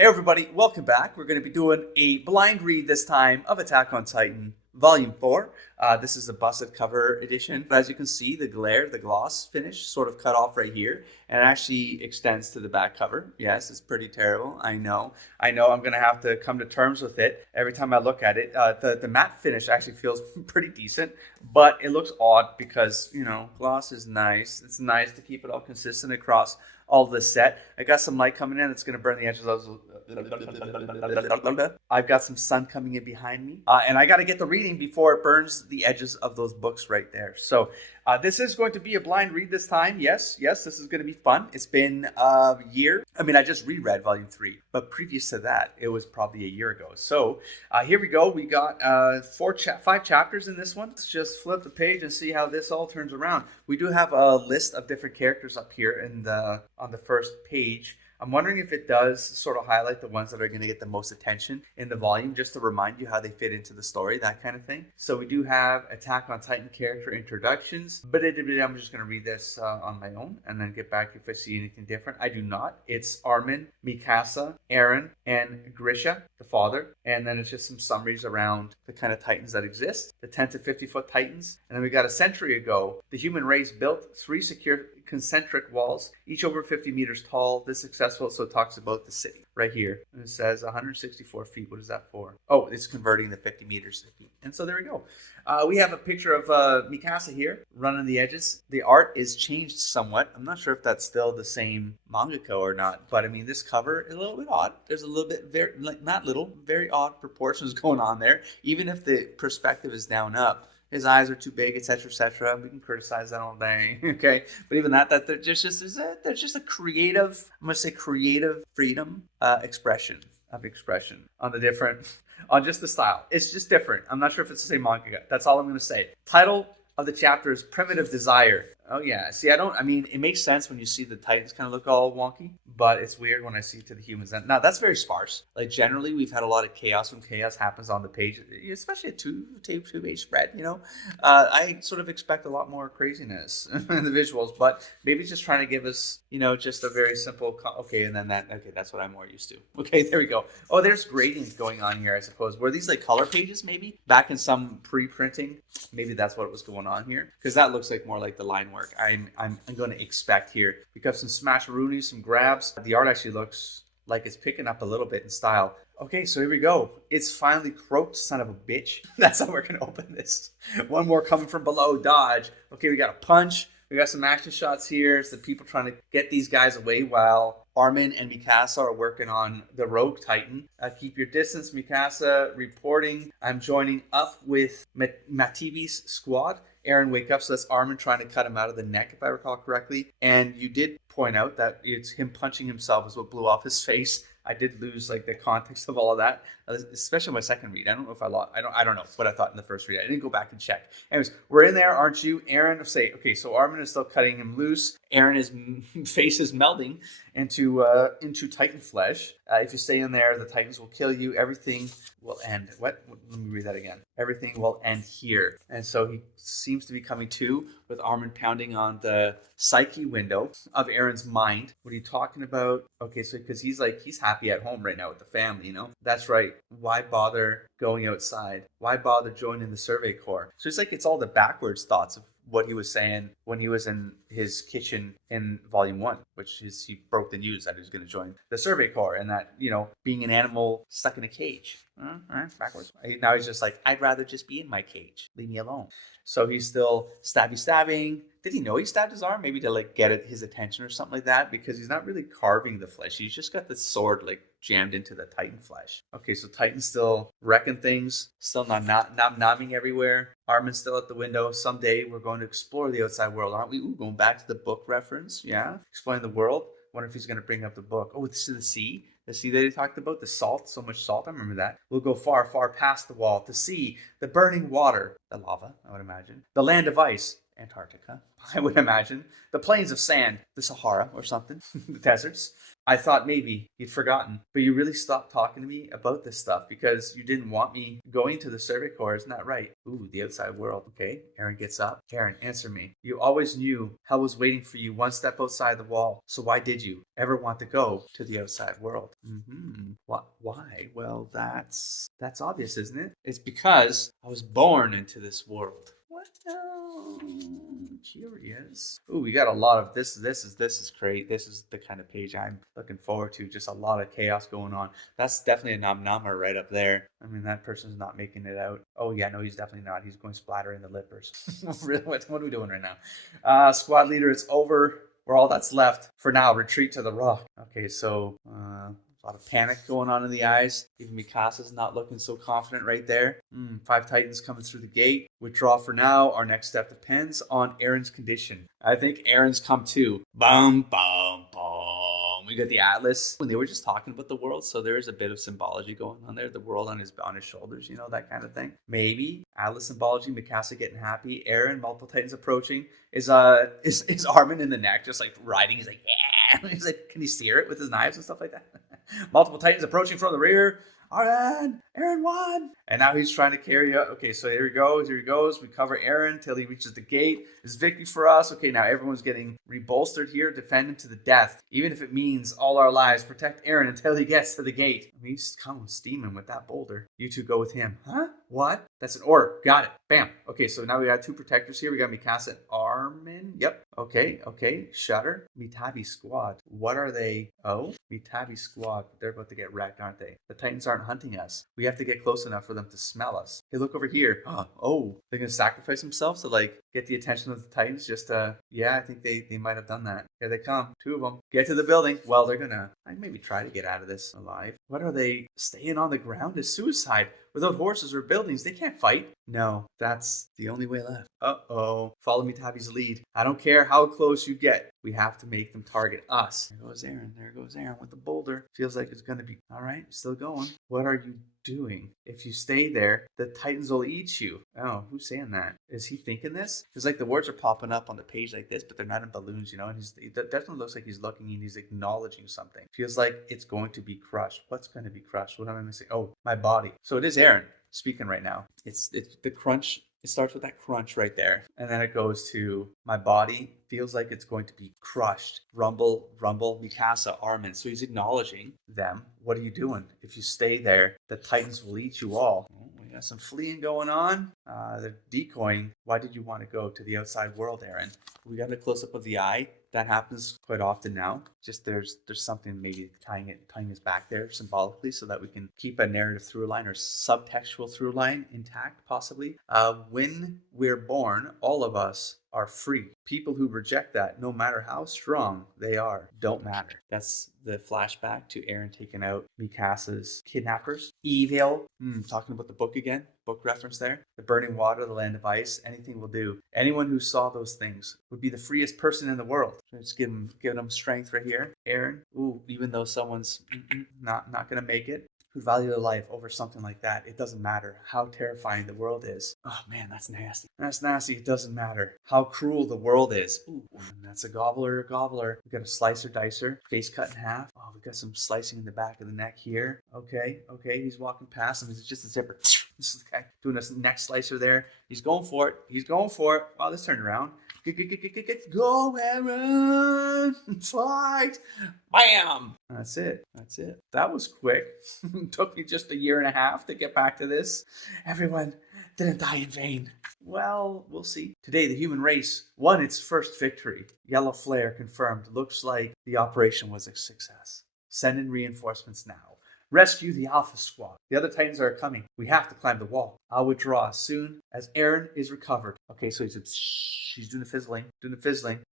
Hey everybody, welcome back. We're going to be doing a blind read this time of Attack on Titan Volume 4. This is a busted cover edition, but as you can see, the gloss finish sort of cut off right here, and it actually extends to the back cover. Yes, it's pretty terrible. I know. I'm going to have to come to terms with it every time I look at it. The matte finish actually feels pretty decent, but it looks odd because, gloss is nice. It's nice to keep it all consistent across all the set. I got some light coming in. It's going to burn the edges of those. I've got some sun coming in behind me. And I got to get the reading before it burns the edges of those books right there. So this is going to be a blind read this time. Yes, this is going to be fun. It's been a year. I mean, I just reread Volume 3. But previous to that, it was probably a year ago. So here we go. We got 5 chapters in this one. Let's just flip the page and see how this all turns around. We do have a list of different characters up here on the first page. I'm wondering if it does sort of highlight the ones that are going to get the most attention in the volume, just to remind you how they fit into the story, that kind of thing. So we do have Attack on Titan character introductions, but I'm just going to read this on my own and then get back if I see anything different. I do not. It's Armin, Mikasa, Eren, and Grisha, the father. And then it's just some summaries around the kind of Titans that exist, the 10 to 50 foot Titans. And then we got a century ago, the human race built 3 secure concentric walls, each over 50 meters tall. This successful, so it talks about the city right here. And it says 164 feet. What is that for? Oh, it's converting the 50 meters to feet. And so there we go. We have a picture of Mikasa here running the edges. The art is changed somewhat. I'm not sure if that's still the same mangaka or not, but I mean, this cover is a little bit odd. There's a little bit, very odd proportions going on there, even if the perspective is down up. His eyes are too big, etc., etc. We can criticize that all day, okay? But even that there's just a creative, I'm gonna say creative freedom expression on the different, on just the style. It's just different. I'm not sure if it's the same manga. That's all I'm gonna say. Title of the chapter is Primitive Desire. Oh yeah. See, it makes sense when you see the Titans kind of look all wonky, but it's weird when I see to the humans. Now that's very sparse. Like generally we've had a lot of chaos when chaos happens on the page, especially a two-page spread, I sort of expect a lot more craziness in the visuals, but maybe it's just trying to give us, just a very simple, okay, that's what I'm more used to. Okay, there we go. Oh, there's gradings going on here, I suppose. Were these like color pages maybe? Back in some pre-printing? Maybe that's what was going on here, because that looks like more like the line work. I'm going to expect here. We got some smasheroonies, some grabs. The art actually looks like it's picking up a little bit in style. Okay, so here we go. It's finally croaked, son of a bitch. That's how we're going to open this. One more coming from below, dodge. Okay, we got a punch. We got some action shots here. It's the people trying to get these guys away while Armin and Mikasa are working on the Rogue Titan. Keep your distance, Mikasa reporting. I'm joining up with Mativi's squad. Eren wake up, so that's Armin trying to cut him out of the neck, if I recall correctly. And you did point out that it's him punching himself is what blew off his face. I did lose like the context of all of that, especially my second read. I don't know if I lost. I don't know what I thought in the first read. I didn't go back and check. Anyways, we're in there, aren't you? Eren say, okay, so Armin is still cutting him loose. Erin's face is melting into Titan flesh. If you stay in there, the Titans will kill you. Everything will end. What? Let me read that again. Everything will end here. And so he seems to be coming to with Armin pounding on the psyche window of Eren's mind. What are you talking about? Okay, so because he's happy at home right now with the family, That's right. Why bother going outside? Why bother joining the Survey Corps? So it's all the backwards thoughts of what he was saying when he was in his kitchen in Volume 1, which is he broke the news that he was going to join the Survey Corps and that, being an animal stuck in a cage. Backwards. Now he's just like, I'd rather just be in my cage. Leave me alone. So he's still stabbing. Did he know he stabbed his arm? Maybe to get his attention or something like that, because he's not really carving the flesh. He's just got the sword jammed into the Titan flesh. Okay, so Titan's still wrecking things, still nom-nomming everywhere. Armin's still at the window. Someday we're going to explore the outside world, aren't we? Ooh, going back to the book reference. Yeah, exploring the world. Wonder if he's going to bring up the book. Oh, this is the sea. The sea that he talked about, the salt, so much salt, I remember that. We'll go far, far past the wall, the sea, the burning water, the lava, I would imagine, the land of ice, Antarctica, I would imagine, the plains of sand, the Sahara or something, the deserts. I thought maybe you'd forgotten, but you really stopped talking to me about this stuff because you didn't want me going to the Survey Corps, isn't that right? Ooh, the outside world. Okay, Eren gets up. Eren, answer me. You always knew hell was waiting for you one step outside the wall, so why did you ever want to go to the outside world? Okay, well, that's obvious, isn't it? It's because I was born into this world. What? Oh, curious. Ooh, we got a lot of this. This is great. This is the kind of page I'm looking forward to. Just a lot of chaos going on. That's definitely a nom nommer right up there. I mean, that person's not making it out. Oh yeah, no, he's definitely not. He's going splatter in the lippers. Really, what are we doing right now? Squad leader, it's over. We're all that's left for now. Retreat to the rock. Okay, so a lot of panic going on in the eyes. Even Mikasa's not looking so confident right there. 5 Titans coming through the gate. Withdraw for now. Our next step depends on Aaron's condition. I think Aaron's come too. Bum, bum, bum. We got the Atlas. When they were just talking about the world, so there is a bit of symbology going on there. The world on his shoulders, that kind of thing. Maybe Atlas symbology, Mikasa getting happy. Aaron, multiple Titans approaching. Is Armin in the neck, just like riding. He's like, yeah. He's like, can he sear it with his knives and stuff like that? Multiple Titans approaching from the rear. Aaron won. And now he's trying to carry up. Okay, so here he goes. We cover Aaron till he reaches the gate. It's victory for us. Okay, now everyone's getting rebolstered here. Defend him to the death. Even if it means all our lives. Protect Aaron until he gets to the gate. I mean, he's coming steaming with that boulder. You two go with him. Huh? What? That's an order. Got it. Bam. Okay, so now we got 2 protectors here. We got Mikasa and Armin. Yep. Okay. Shutter. Mitabi squad. What are they? Oh, Mitabi squad. They're about to get wrecked, aren't they? The Titans aren't hunting us. We have to get close enough for them to smell us. Hey, look over here. Oh, they're gonna sacrifice themselves to get the attention of the Titans. I think they might have done that. Here they come. 2 of them. Get to the building. Well, they're gonna maybe try to get out of this alive. What are they staying on the ground? Is suicide. Without horses or buildings, they can't fight. No, that's the only way left. Uh-oh. Follow Mitabi's lead. I don't care how close you get. We have to make them target us. There goes Aaron with the boulder. Feels like it's going to be... All right, still going. What are you doing? If you stay there, the Titans will eat you. Oh, who's saying that? Is he thinking this? Because the words are popping up on the page like this, but they're not in balloons, and it definitely looks like he's looking and he's acknowledging something. Feels like it's going to be crushed. What's going to be crushed? What am I missing? Oh, my body. So it is Aaron speaking right now. It's the crunch. It starts with that crunch right there. And then it goes to my body feels like it's going to be crushed. Rumble, Mikasa, Armin. So he's acknowledging them. What are you doing? If you stay there, the Titans will eat you all. We got some fleeing going on. They're decoying. Why did you want to go to the outside world, Aaron? We got a close-up of the eye. That happens quite often now. Just there's something maybe tying us back there symbolically so that we can keep a narrative through line or subtextual through line intact, possibly. When we're born, all of us are free. People who reject that, no matter how strong they are, don't matter. That's the flashback to Aaron taking out Mikasa's kidnappers. Evil. Talking about the book again. Book reference there. The burning water, the land of ice. Anything will do. Anyone who saw those things would be the freest person in the world. Just giving them strength right here. Aaron. Ooh, even though someone's not going to make it, who value their life over something like that. It doesn't matter how terrifying the world is. Oh man, that's nasty. That's nasty. It doesn't matter how cruel the world is. Ooh, and that's a gobbler. We got a slicer dicer, face cut in half. Oh, we got some slicing in the back of the neck here. Okay. He's walking past him. It's just a zipper. This is the guy doing this neck slicer there. He's going for it. Wow, this turned around. Go, Aaron! Fight! Bam! That's it. That was quick. Took me just 1.5 years to get back to this. Everyone didn't die in vain. Well, we'll see. Today, the human race won its first victory. Yellow flare confirmed. Looks like the operation was a success. Send in reinforcements now. Rescue the Alpha Squad. The other Titans are coming. We have to climb the wall. I'll withdraw as soon as Aaron is recovered. Okay, so he's doing the fizzling.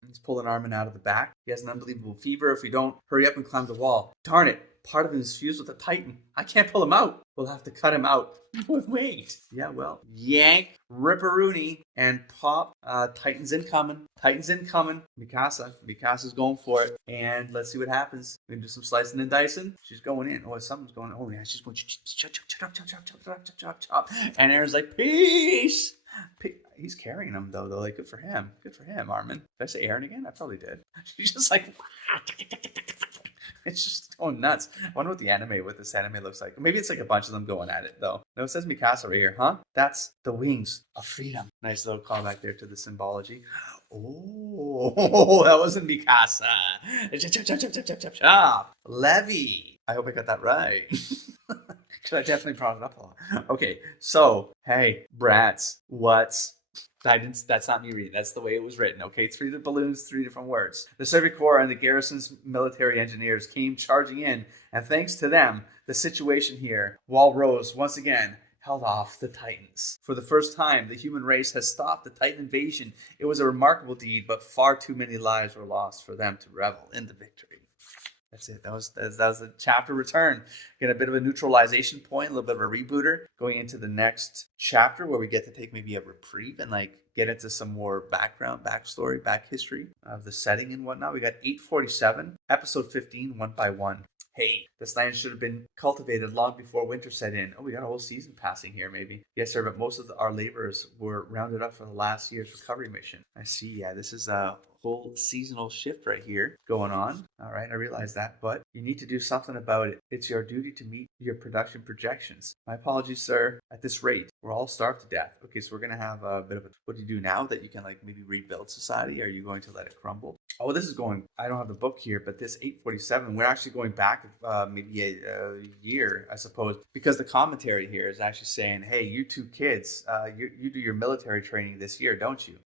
He's pulling Armin out of the back. He has an unbelievable fever. If we don't hurry up and climb the wall. Darn it. Part of him is fused with a Titan. I can't pull him out. We'll have to cut him out. Wait. Yeah, well. Yank, ripperoonie, and pop. Titans incoming. Mikasa's going for it. And let's see what happens. We're going to do some slicing and dicing. She's going in. Oh, something's going on. Oh, yeah, she's going chop. And Aaron's like, peace. He's carrying him, though. Like, good for him, Armin. Did I say Aaron again? I probably did. She's just like... It's just going nuts. I wonder what this anime looks like. Maybe it's like a bunch of them going at it, though. No, it says Mikasa right here, huh? That's the wings of freedom. Nice little callback there to the symbology. Oh, that wasn't Mikasa. Chop. Levy. I hope I got that right. Because I definitely brought it up a lot. Okay, so hey, brats, what's that's not me reading. That's the way it was written. Okay, three balloons, three different words. The Soviet Corps and the garrison's military engineers came charging in, and thanks to them, the situation here, Wall Rose once again held off the Titans. For the first time, the human race has stopped the Titan invasion. It was a remarkable deed, but far too many lives were lost for them to revel in the victory. That's it. That was the chapter return. Get a bit of a neutralization point, a little bit of a rebooter, going into the next chapter where we get to take maybe a reprieve and like get into some more background, backstory, back history of the setting and whatnot. We got 847, episode 15, one by one. Hey, this land should have been cultivated long before winter set in. Oh, we got a whole season passing here, maybe. Yes, sir, but most of our laborers were rounded up for the last year's recovery mission. I see. Yeah, this is a whole seasonal shift right here going on. All right, I realize that, but you need to do something about it. It's your duty to meet your production projections. My apologies, sir. At this rate, we're all starved to death. Okay, so we're going to have a bit of a... What do you do now that you can like maybe rebuild society? Are you going to let it crumble? Oh, this is going... I don't have the book here, but this 847, we're actually going back maybe a year, I suppose, because the commentary here is actually saying, hey, you two kids, you do your military training this year, don't you?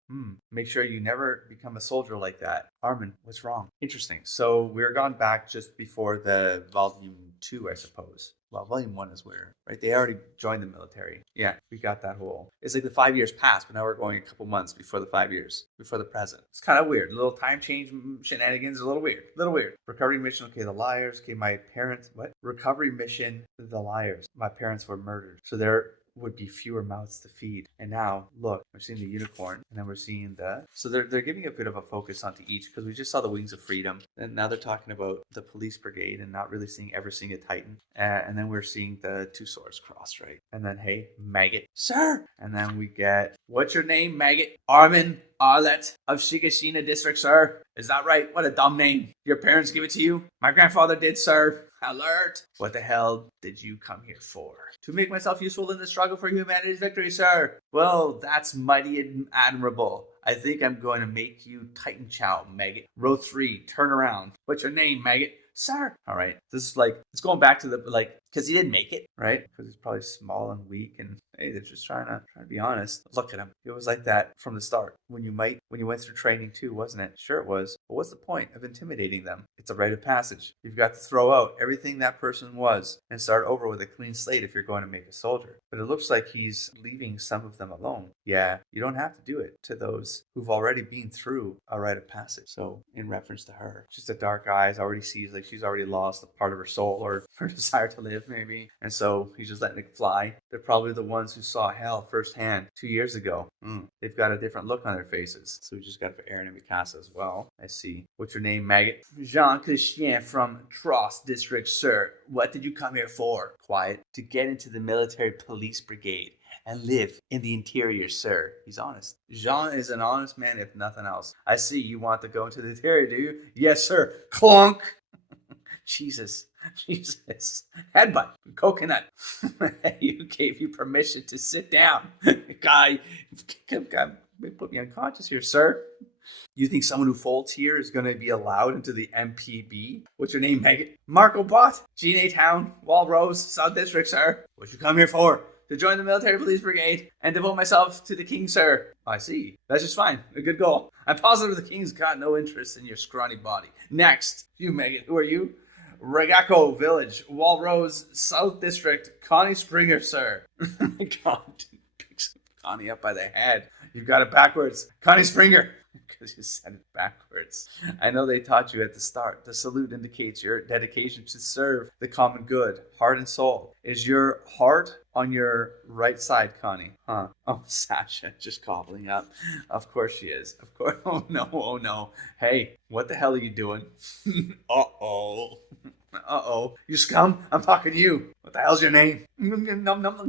Make sure you never become a soldier like that. Armin, what's wrong? Interesting. So we're gone back just before the volume 2, I suppose. Well, volume 1 is where, right? They already joined the military. Yeah, we got that whole... It's like the 5 years passed, but now we're going a couple months before the 5 years, before the present. It's kind of weird. A little time change shenanigans, a little weird. Recovery mission, okay, the liars. Okay, my parents... What? Recovery mission, the liars. My parents were murdered. So there would be fewer mouths to feed. And now, look, we're seeing the unicorn, and then we're seeing the... So they're giving a bit of a focus onto each, because we just saw the Wings of Freedom, and now they're talking about the police brigade and not really ever seeing a Titan. And then we're seeing the two swords crossed, right? And then, hey, Maggot, sir! And then we get, what's your name, Maggot? Armin Arlet of Shigashina District, sir. Is that right? What a dumb name. Your parents give it to you? My grandfather did, sir. Alert! What the hell did you come here for? To make myself useful in the struggle for humanity's victory, sir. Well, that's mighty admirable. I think I'm going to make you Titan Chow, Maggot. Row 3, turn around. What's your name, Maggot? Sir. All right. This is like, it's going back to the, like, because he didn't make it, right? Because he's probably small and weak, and hey, they're just trying to be honest. Look at him. It was like that from the start. When you went through training too, wasn't it? Sure it was. But what's the point of intimidating them? It's a rite of passage. You've got to throw out everything that person was and start over with a clean slate if you're going to make a soldier. But it looks like he's leaving some of them alone. Yeah, you don't have to do it to those who've already been through a rite of passage. So in reference to her, just the dark eyes already sees like she's already lost a part of her soul or her desire to live, maybe. And so he's just letting it fly. They're probably the ones who saw hell firsthand 2 years ago. They've got a different look on their faces. So we just got for Aaron and Mikasa as well. I see. What's your name, Maggot? Jean-Christian from Trost District, sir. What did you come here for? Quiet. To get into the military police brigade and live in the interior, sir. He's honest. Jean is an honest man, if nothing else. I see you want to go into the interior, do you? Yes, sir. Clunk. Jesus. Headbutt. Coconut. You gave you permission to sit down. Guy, put me unconscious here, sir. You think someone who folds here is going to be allowed into the MPB? What's your name, Maggot? Marco Bot, G&A Town, Wall Rose, South District, sir. What you come here for? To join the military police brigade and devote myself to the king, sir. I see. That's just fine. A good goal. I'm positive the king's got no interest in your scrawny body. Next, you, Maggot. Who are you? Regako Village, Wall Rose, South District, Connie Springer, sir. Oh my God, picks Connie up by the head. You've got it backwards. Connie Springer. Because you said it backwards. I know they taught you at the start. The salute indicates your dedication to serve the common good, heart and soul. Is your heart on your right side, Connie? Huh? Oh, Sasha, just gobbling up. Of course she is. Of course. Oh no. Hey, what the hell are you doing? Uh-oh. You scum. I'm talking to you. What the hell's your name?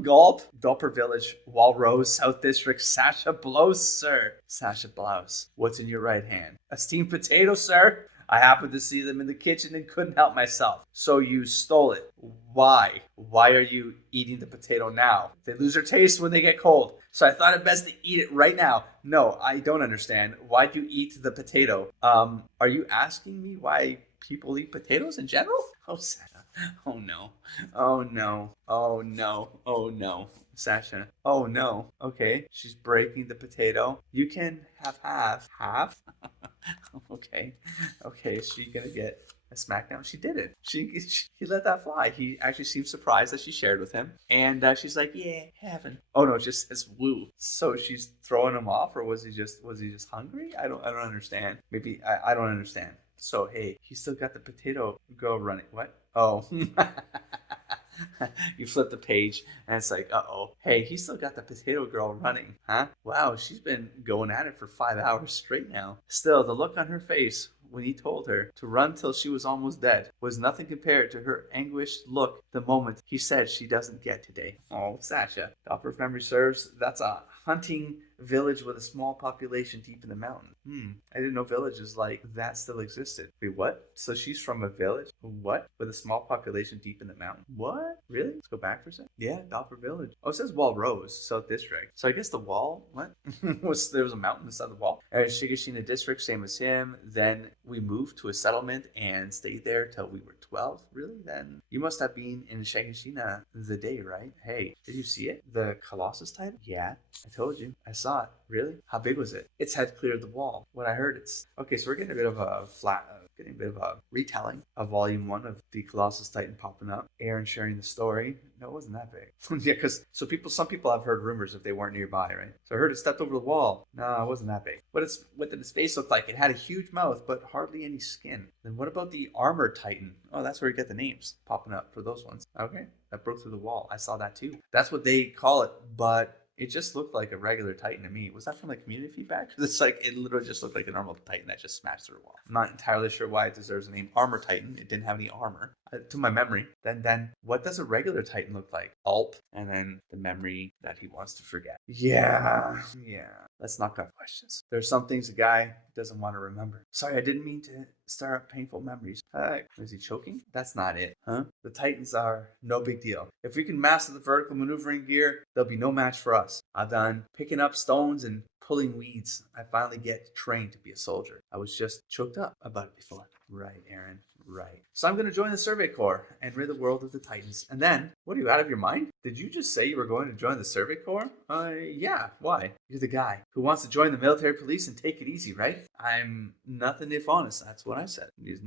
Gulp. Doper Village, Wall Rose, South District, Sasha Blouse, sir. Sasha Blouse. What's in your right hand? A steamed potato, sir. I happened to see them in the kitchen and couldn't help myself. So you stole it. Why? Why are you eating the potato now? They lose their taste when they get cold. So I thought it best to eat it right now. No, I don't understand. Why'd you eat the potato? Are you asking me why people eat potatoes in general? Oh, Sasha. Oh no. Oh no. Oh no. Oh no. Sasha. Oh no. Okay. She's breaking the potato. You can have half. Half? Okay. Okay. Is she gonna get a smackdown? She did it. He let that fly. He actually seemed surprised that she shared with him. And she's like, yeah, heaven. Oh no, it just says woo. So she's throwing him off, or was he just hungry? I don't understand. Maybe I don't understand. So hey, he still got the potato girl running. What? Oh. You flip the page and it's like, uh-oh. Hey, he still got the potato girl running, huh? Wow, she's been going at it for 5 hours straight now. Still, the look on her face when he told her to run till she was almost dead was nothing compared to her anguished look the moment he said she doesn't get today. Oh, Sasha. If memory serves, that's a hunting village with a small population deep in the mountain. I didn't know villages like that still existed. Wait, what? So she's from a village? What? With a small population deep in the mountain? What? Really? Let's go back for a second. Yeah, Dopper Village. Oh, it says Wall Rose, South District. So I guess the wall, what? There was a mountain beside the wall. Shigashina District, same as him. Then we moved to a settlement and stayed there till we were 12. Really? Then you must have been in Shigashina the day, right? Hey, did you see it? The Colossus title? Yeah, I told you. I saw it. Really? How big was it? Its head cleared the wall. What I heard, it's okay. So we're getting a bit of a getting a bit of a retelling of Volume 1 of the Colossus Titan popping up. Aaron sharing the story. No, it wasn't that big. Yeah, because some people have heard rumors if they weren't nearby, right? So I heard it stepped over the wall. No, it wasn't that big. What did its face look like? It had a huge mouth, but hardly any skin. Then what about the Armor Titan? Oh, that's where you get the names popping up for those ones. Okay, that broke through the wall. I saw that too. That's what they call it, but it just looked like a regular Titan to me. Was that from like community feedback? Because it's like, it literally just looked like a normal Titan that just smashed through a wall. I'm not entirely sure why it deserves the name Armor Titan. It didn't have any armor. To my memory. Then what does a regular Titan look like? Alp. And then the memory that he wants to forget. Yeah. Let's knock out questions. There's some things a guy doesn't want to remember. Sorry, I didn't mean to stir up painful memories. Is he choking? That's not it, huh? The Titans are no big deal. If we can master the vertical maneuvering gear, there'll be no match for us. I'm done picking up stones and pulling weeds. I finally get trained to be a soldier. I was just choked up about it before. Right, Aaron. Right. So I'm going to join the Survey Corps and rid the world of the Titans. And then, what are you, out of your mind? Did you just say you were going to join the Survey Corps? Yeah. Why? You're the guy who wants to join the military police and take it easy, right? I'm nothing if honest. That's what I said. He's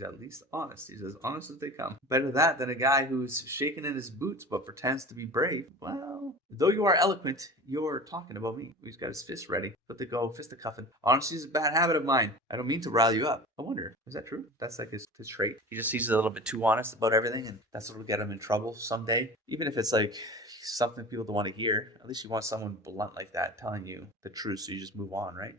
at least honest. He's as honest as they come. Better that than a guy who's shaking in his boots but pretends to be brave. Well, though you are eloquent, you're talking about me. He's got his fist ready. But they go fisticuffing. Honesty is a bad habit of mine. I don't mean to rile you up. I wonder, is that true? That's like his trait. He's a little bit too honest about everything, and that's what'll get him in trouble someday. Even if it's like something people don't want to hear, at least you want someone blunt like that telling you the truth, so you just move on, right?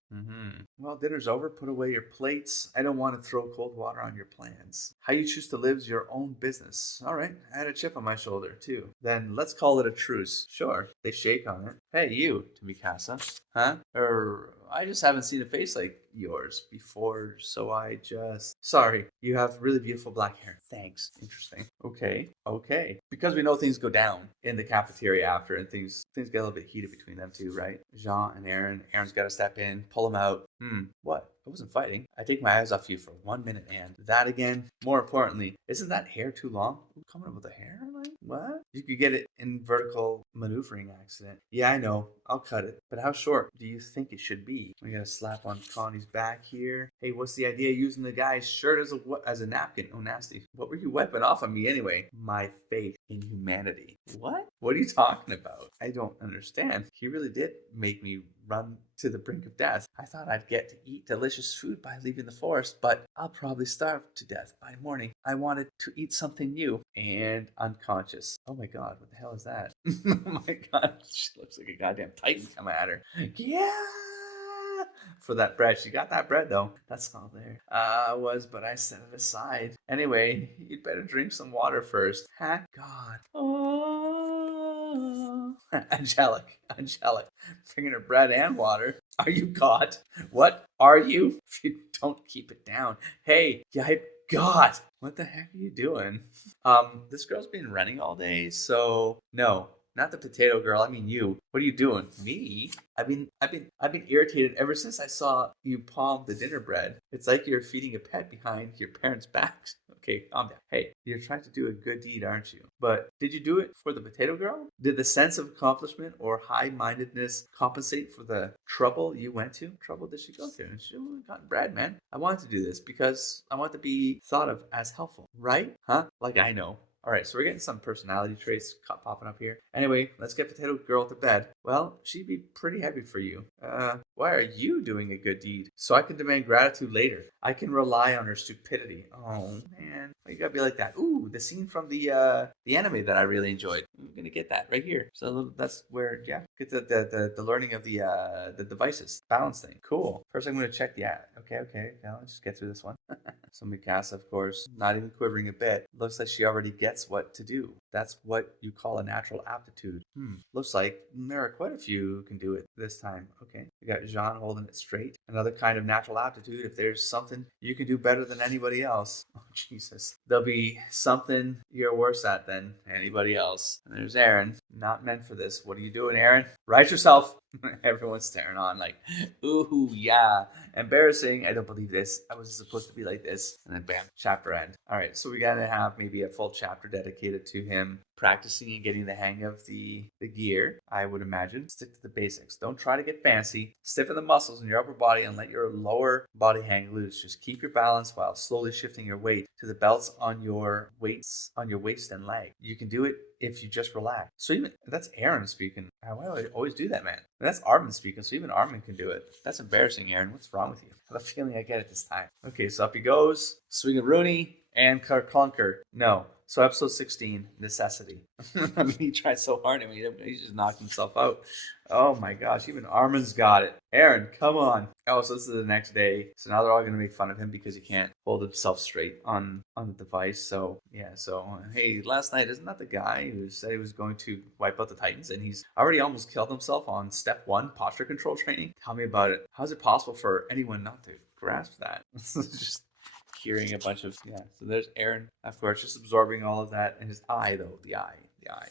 Well, dinner's over. Put away your plates. I don't want to throw cold water on your plans. How you choose to live is your own business. All right, I had a chip on my shoulder too. Then let's call it a truce. Sure. They shake on it. Hey, you, to Mikasa. Huh? I just haven't seen a face like yours before, so I just... Sorry, you have really beautiful black hair. Thanks. Interesting. Okay. Because we know things go down in the cafeteria after, and things get a little bit heated between them two, right? Jean and Aaron. Aaron's got to step in, pull him out. What? I wasn't fighting. I take my eyes off you for 1 minute, and that again. More importantly, isn't that hair too long? Are you coming up with a hair? Like, what? You could get it in vertical maneuvering accident. Yeah, I know. I'll cut it. But how short do you think it should be? We got a slap on Connie's back here. Hey, what's the idea of using the guy's shirt as a napkin? Oh, nasty. What were you wiping off on me anyway? My faith in humanity. What? What are you talking about? I don't understand. He really did make me run to the brink of death. I thought I'd get to eat delicious food by leaving the forest, but I'll probably starve to death by morning. I wanted to eat something new. And unconscious. Oh my god, what the hell is that? Oh my god, she looks like a goddamn titan coming at her. Yeah! For that bread. She got that bread though. That's all there but I set it aside. Anyway, you'd better drink some water first. Huh? God. Oh. Angelic. Bringing her bread and water. Are you God? What are you? If you don't keep it down. Hey, God, what the heck are you doing? This girl's been running all day, so no, not the potato girl. I mean you. What are you doing? Me? I've been irritated ever since I saw you palm the dinner bread. It's like you're feeding a pet behind your parents' backs. Okay, calm down. Hey, you're trying to do a good deed, aren't you? But did you do it for the potato girl? Did the sense of accomplishment or high-mindedness compensate for the trouble you went to? Trouble did she go through? She got bread, man. I wanted to do this because I want to be thought of as helpful, right? Huh? Like I know. All right, so we're getting some personality traits popping up here. Anyway, let's get Potato Girl to bed. Well, she'd be pretty heavy for you. Why are you doing a good deed? So I can demand gratitude later. I can rely on her stupidity. Oh man, why you gotta be like that? Ooh, the scene from the anime that I really enjoyed. I'm gonna get that right here. So that's where get the learning of the devices balance thing. Cool. First, I'm gonna check the ad. Okay. Now let's just get through this one. So Mikasa, of course, not even quivering a bit. Looks like she already gets what to do. That's what you call a natural aptitude. Looks like there are quite a few who can do it this time. Okay. We got Jean holding it straight. Another kind of natural aptitude. If there's something you can do better than anybody else, oh Jesus, there'll be something you're worse at than anybody else. And there's Aaron. Not meant for this. What are you doing, Aaron? Right yourself. Everyone's staring on like, ooh, yeah, embarrassing. I don't believe this. I was supposed to be like this. And then bam, chapter end. All right, so we got to have maybe a full chapter dedicated to him practicing and getting the hang of the gear, I would imagine. Stick to the basics. Don't try to get fancy. Stiffen the muscles in your upper body and let your lower body hang loose. Just keep your balance while slowly shifting your weight to the belts on your waist and leg. You can do it if you just relax. So even that's Aaron speaking. Why do I always do that, man? That's Armin speaking, so even Armin can do it. That's embarrassing, Aaron. What's wrong with you? I have a feeling I get it this time. Okay, so up he goes. Swing of Rooney and Clunker. No. So episode 16, necessity. I mean, he tried so hard. I mean, he just knocked himself out. Oh my gosh, even Armin's got it. Aaron, come on. Oh, so this is the next day. So now they're all going to make fun of him because he can't hold himself straight on the device. So, yeah. So, hey, last night, isn't that the guy who said he was going to wipe out the Titans? And he's already almost killed himself on step 1, posture control training? Tell me about it. How is it possible for anyone not to grasp that? Just hearing a bunch of so there's Aaron, of course, just absorbing all of that. And his eye, though, the eye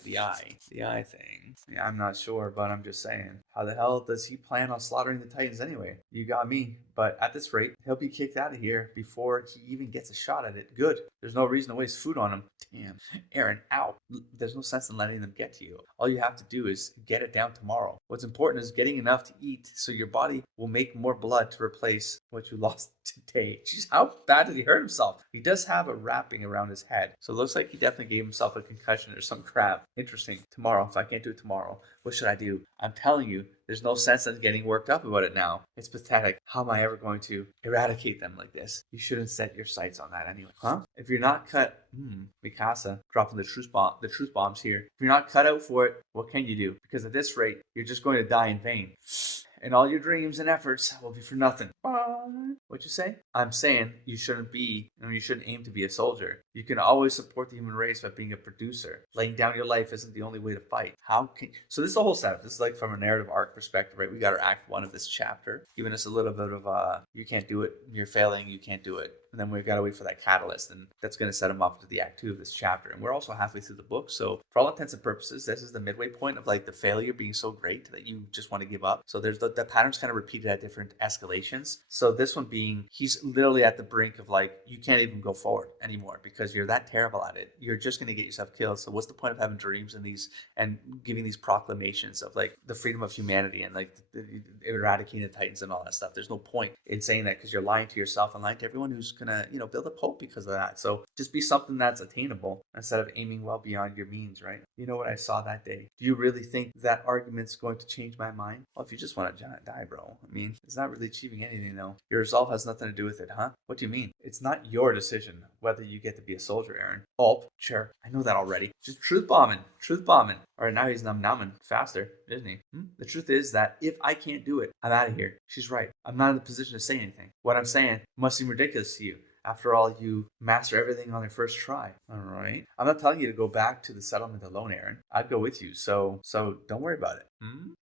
thing. Yeah, I'm not sure, but I'm just saying, how the hell does he plan on slaughtering the Titans anyway? You got me. But at this rate, he'll be kicked out of here before he even gets a shot at it. Good. There's no reason to waste food on him. Damn. Aaron, ow. There's no sense in letting them get to you. All you have to do is get it down tomorrow. What's important is getting enough to eat so your body will make more blood to replace what you lost today. Jeez, how bad did he hurt himself? He does have a wrapping around his head. So it looks like he definitely gave himself a concussion or some crap. Interesting. Tomorrow, if I can't do it tomorrow, what should I do? I'm telling you, there's no sense in getting worked up about it now. It's pathetic. How am I ever going to eradicate them like this? You shouldn't set your sights on that anyway. Huh? If you're not cut, Mikasa dropping the truth bombs here. If you're not cut out for it, what can you do? Because at this rate, you're just going to die in vain. And all your dreams and efforts will be for nothing. What you say? I'm saying you shouldn't aim to be a soldier. You can always support the human race by being a producer. Laying down your life isn't the only way to fight. So this is the whole setup. This is like from a narrative arc perspective, right? We got our act 1 of this chapter, giving us a little bit of you can't do it, you're failing, you can't do it. And then we've got to wait for that catalyst, and that's going to set him up to the act 2 of this chapter. And we're also halfway through the book, so for all intents and purposes, this is the midway point of like the failure being so great that you just want to give up. So there's the pattern's kind of repeated at different escalations. So this one being, he's literally at the brink of like, you can't even go forward anymore because you're that terrible at it. You're just going to get yourself killed. So what's the point of having dreams and giving these proclamations of like the freedom of humanity and like eradicating the Titans and all that stuff? There's no point in saying that because you're lying to yourself and lying to everyone who's gonna build up hope because of that. So just be something that's attainable instead of aiming well beyond your means, right? You know what I saw that day? Do you really think that argument's going to change my mind? Well, if you just want to die, bro, I mean, it's not really achieving anything though. Your resolve has nothing to do with it, huh? What do you mean? It's not your decision whether you get to be a soldier, Aaron. Oh, sure, I know that already. Just truth bombing. All right, now he's numbing faster, isn't he? The truth is that if I can't do it, I'm out of here. She's right. I'm not in the position to say anything. What I'm saying must seem ridiculous to you. After all, you master everything on your first try. All right. I'm not telling you to go back to the settlement alone, Aaron. I'd go with you. So don't worry about it.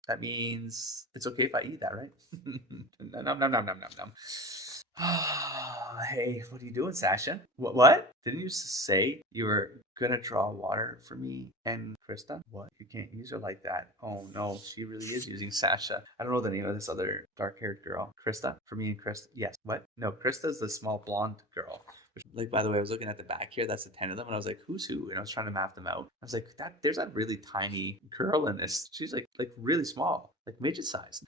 That means it's okay if I eat that, right? Nom. Hey, what are you doing, Sasha? What? Didn't you say you were gonna draw water for me and Krista? What? You can't use her like that. Oh no, she really is using Sasha. I don't know the name of this other dark-haired girl. Krista? For me and Krista? Yes. What? No, Krista's the small blonde girl. Which, like, by the way, I was looking at the back here. That's the 10 of them, and I was like, "Who's who?" And I was trying to map them out. I was like, "That there's that really tiny girl in this. She's like really small, like midget size."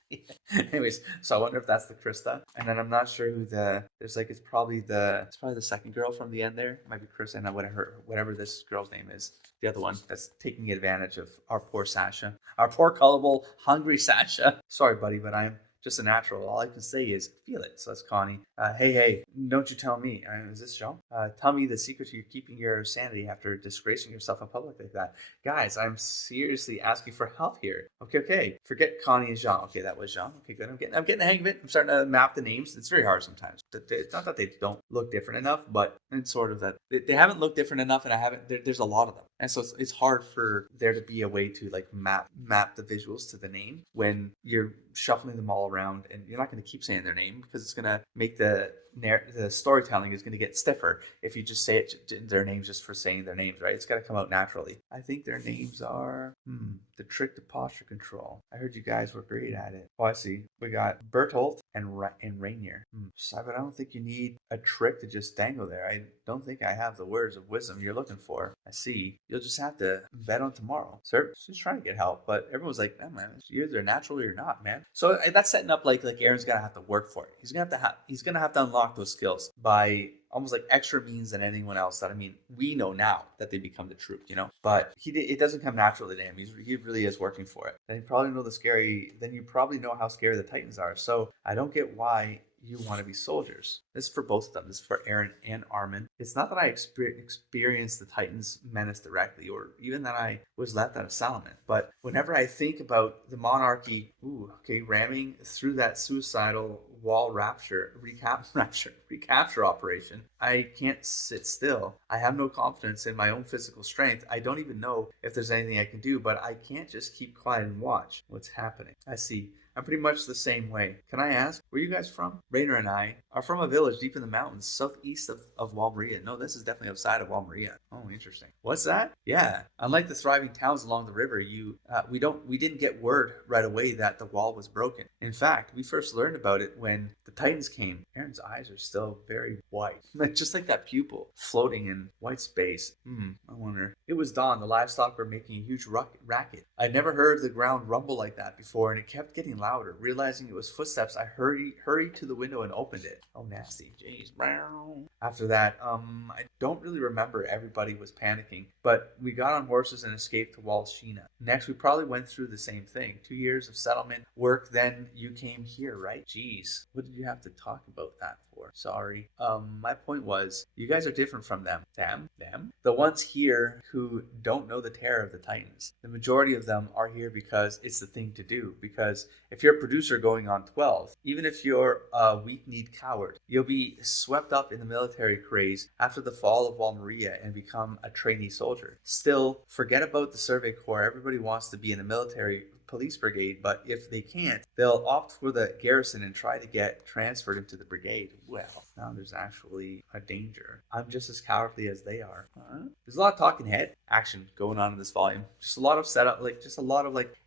Anyways, so I wonder if that's the Krista. And then I'm not sure who there's like it's probably the second girl from the end there. It might be Krista and whatever this girl's name is. The other one that's taking advantage of our poor Sasha. Our poor gullible, hungry Sasha. Sorry, buddy, but I'm just a natural. All I can say is feel it. So that's Connie. Hey, don't you tell me. Is this Jean? Tell me the secret to keeping your sanity after disgracing yourself in public like that. Guys, I'm seriously asking for help here. Okay. Forget Connie and Jean. Okay, that was Jean. Okay, good. I'm getting the hang of it. I'm starting to map the names. It's very hard sometimes. It's not that they don't look different enough, but it's sort of that they haven't looked different enough, and there's a lot of them, and so it's hard for there to be a way to like map the visuals to the name when you're shuffling them all around, and you're not going to keep saying their name because it's going to make the storytelling is going to get stiffer if you just say their names just for saying their names, right? It's got to come out naturally. I think their names are the trick to posture control. I heard you guys were great at it. Oh, I see. We got Bertolt and Rainier. But I don't think you need a trick to just dangle there. I don't think I have the words of wisdom you're looking for. I see. You'll just have to bet on tomorrow. Sir, she's trying to get help, but everyone's like, "Man, you're either natural or you're not, man." So that's setting up like Aaron's gonna have to work for it. He's gonna have to unlock those skills by almost like extra means than anyone else. That, I mean, we know now that they become the troop, but it doesn't come naturally to him. He really is working for it. Then you probably know how scary the Titans are. So I don't get why you want to be soldiers. This is for both of them. This is for Aaron and Armin. It's not that I experienced the Titans' menace directly, or even that I was left out of Salamence, but whenever I think about the monarchy, ramming through that suicidal wall recapture operation, I can't sit still. I have no confidence in my own physical strength. I don't even know if there's anything I can do, but I can't just keep quiet and watch what's happening. I see. I'm pretty much the same way. Can I ask, where are you guys from? Rainer and I are from a village deep in the mountains, southeast of Walmaria. No, this is definitely outside of Walmaria. Oh, interesting. What's that? Yeah. Unlike the thriving towns along the river, we didn't get word right away that the wall was broken. In fact, we first learned about it when the Titans came. Aaron's eyes are still very white, just like that pupil floating in white space. I wonder. It was dawn. The livestock were making a huge racket. I'd never heard the ground rumble like that before, and it kept getting louder. Realizing it was footsteps, I hurried to the window and opened it. Oh, nasty. Jeez. After that, I don't really remember everybody was panicking, but we got on horses and escaped to Walshina. Next, we probably went through the same thing. 2 years of settlement work, then you came here, right? Jeez. What did you have to talk about that for? Sorry. My point was, you guys are different from them. Them? The ones here who don't know the terror of the Titans. The majority of them are here because it's the thing to do. Because if you're a producer going on 12, even if you're a weak-kneed coward, you'll be swept up in the military craze after the fall of Walmaria and become a trainee soldier. Still, forget about the Survey Corps. Everybody wants to be in the military police brigade, but if they can't, they'll opt for the garrison and try to get transferred into the brigade. Well, now there's actually a danger. I'm just as cowardly as they are. There's a lot of talking head action going on in this volume. Just a lot of setup,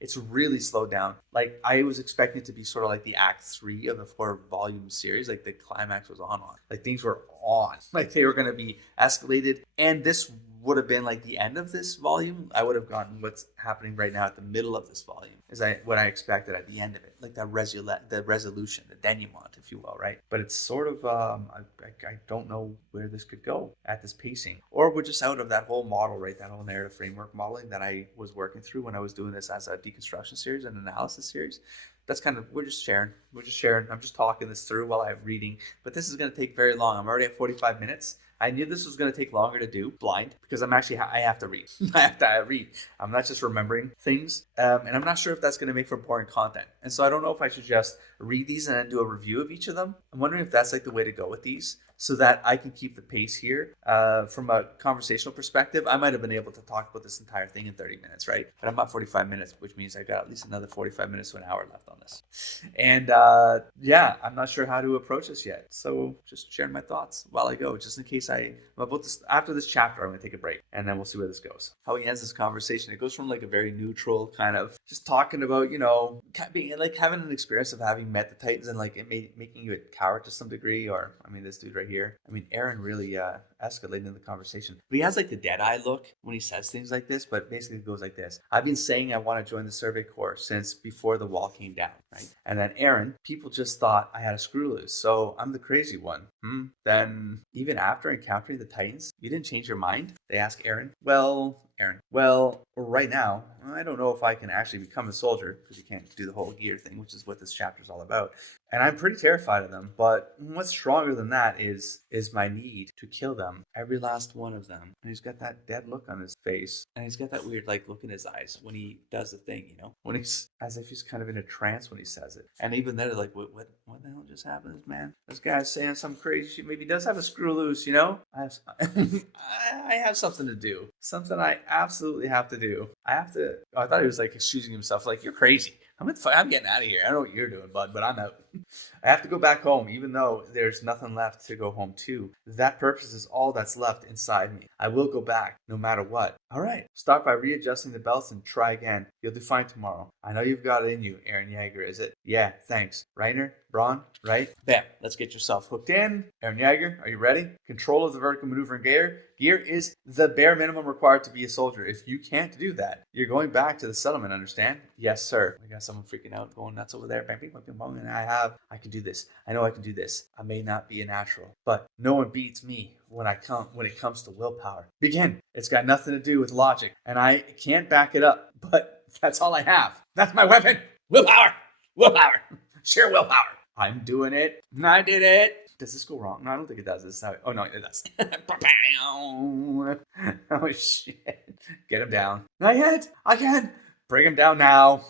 it's really slowed down. Like, I was expecting it to be sort of like the act 3 of the 4-volume series, like the climax was on. Like, things were on. Like, they were going to be escalated, and this would have been like the end of this volume. I would have gotten what's happening right now at the middle of this volume is what I expected at the end of it, like the resolution, the denouement, if you will, right? But it's sort of I don't know where this could go at this pacing, or we're just out of that whole model, right? That whole narrative framework modeling that I was working through when I was doing this as a deconstruction series and analysis series. That's kind of, we're just sharing. I'm just talking this through while I'm reading, but this is going to take very long. I'm already at 45 minutes. I knew this was going to take longer to do blind because I have to read. I have to read. I'm not just remembering things. And I'm not sure if that's going to make for important content. And so I don't know if I should just read these and then do a review of each of them. I'm wondering if that's like the way to go with these. so that I can keep the pace here. From a conversational perspective, I might have been able to talk about this entire thing in 30 minutes, right? But I'm at 45 minutes, which means I got at least another 45 minutes to an hour left on this. And yeah, I'm not sure how to approach this yet. So just sharing my thoughts while I go, just in case I'm about this. After this chapter, I'm going to take a break and then we'll see where this goes. How he ends this conversation, it goes from like a very neutral kind of just talking about, being like having an experience of having met the Titans and like making you a coward to some degree. Or, I mean, this dude right here, I mean, Aaron really escalated in the conversation. But he has like the dead eye look when he says things like this, but basically it goes like this. I've been saying I want to join the Survey Corps since before the wall came down, right? And then Aaron, people just thought I had a screw loose, so I'm the crazy one. Then even after encountering the Titans, you didn't change your mind? They ask Aaron. Well, right now, I don't know if I can actually become a soldier because you can't do the whole gear thing, which is what this chapter is all about. And I'm pretty terrified of them, but what's stronger than that is my need to kill them, every last one of them. And he's got that dead look on his face, and he's got that weird like look in his eyes when he does the thing, when he's as if he's kind of in a trance when he says it. And even then, like, what the hell just happened, man? This guy's saying some crazy shit. Maybe he does have a screw loose, I have, I have something to do, something I absolutely have to do. I thought he was like excusing himself, like, you're crazy. I'm getting out of here. I don't know what you're doing, bud, but I'm out. I have to go back home, even though there's nothing left to go home to. That purpose is all that's left inside me. I will go back, no matter what. All right. Start by readjusting the belts and try again. You'll do fine tomorrow. I know you've got it in you, Aaron Yeager, is it? Yeah, thanks. Reiner, Braun, right? Bam. Let's get yourself hooked in. Aaron Yeager, are you ready? Control of the vertical maneuvering gear is the bare minimum required to be a soldier. If you can't do that, you're going back to the settlement, understand? Yes, sir. I got someone freaking out, going nuts over there. And I can do this. I know I can do this. I may not be a natural, but no one beats me when it comes to willpower. Begin. It's got nothing to do with logic, and I can't back it up, but that's all I have. That's my weapon. Willpower. Sheer willpower. I'm doing it. I did it. Does this go wrong? No, I don't think it does. Oh, no, it does. Oh, shit. Get him down. Not yet. I can. Bring him down now.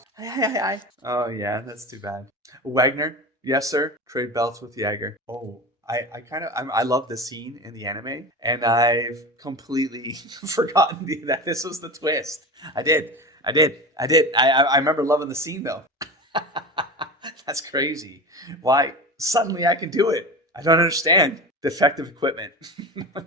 Oh, yeah, that's too bad. Wagner. Yes, sir. Trade belts with Yeager. Oh, I love the scene in the anime, and I've completely forgotten that this was the twist. I did. I remember loving the scene, though. That's crazy. Why? Suddenly I can do it. I don't understand. Defective equipment.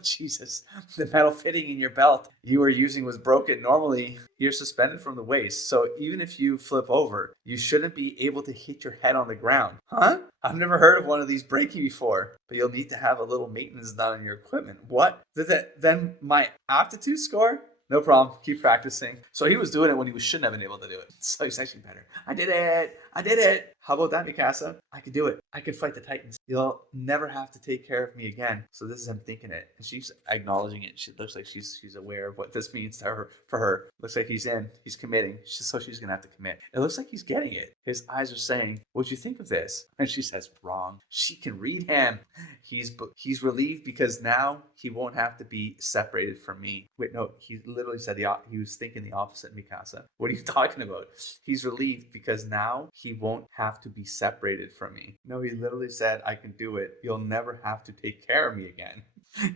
Jesus. The metal fitting in your belt you were using was broken. Normally, you're suspended from the waist, so even if you flip over, you shouldn't be able to hit your head on the ground. Huh? I've never heard of one of these breaking before, but you'll need to have a little maintenance done on your equipment. What? Then my aptitude score? No problem. Keep practicing. So he was doing it when he shouldn't have been able to do it. So he's actually better. I did it. How about that, Mikasa? I could do it. I could fight the Titans. You'll never have to take care of me again. So this is him thinking it. And she's acknowledging it. She looks like she's aware of what this means to her. For her, looks like he's committing. So she's going to have to commit. It looks like he's getting it. His eyes are saying, what'd you think of this? And she says, wrong. She can read him. He's relieved because now he won't have to be separated from me. Wait, no, he literally said he was thinking the opposite, Mikasa. What are you talking about? He's relieved because now he won't have to be separated from me. No, he literally said, I can do it. You'll never have to take care of me again.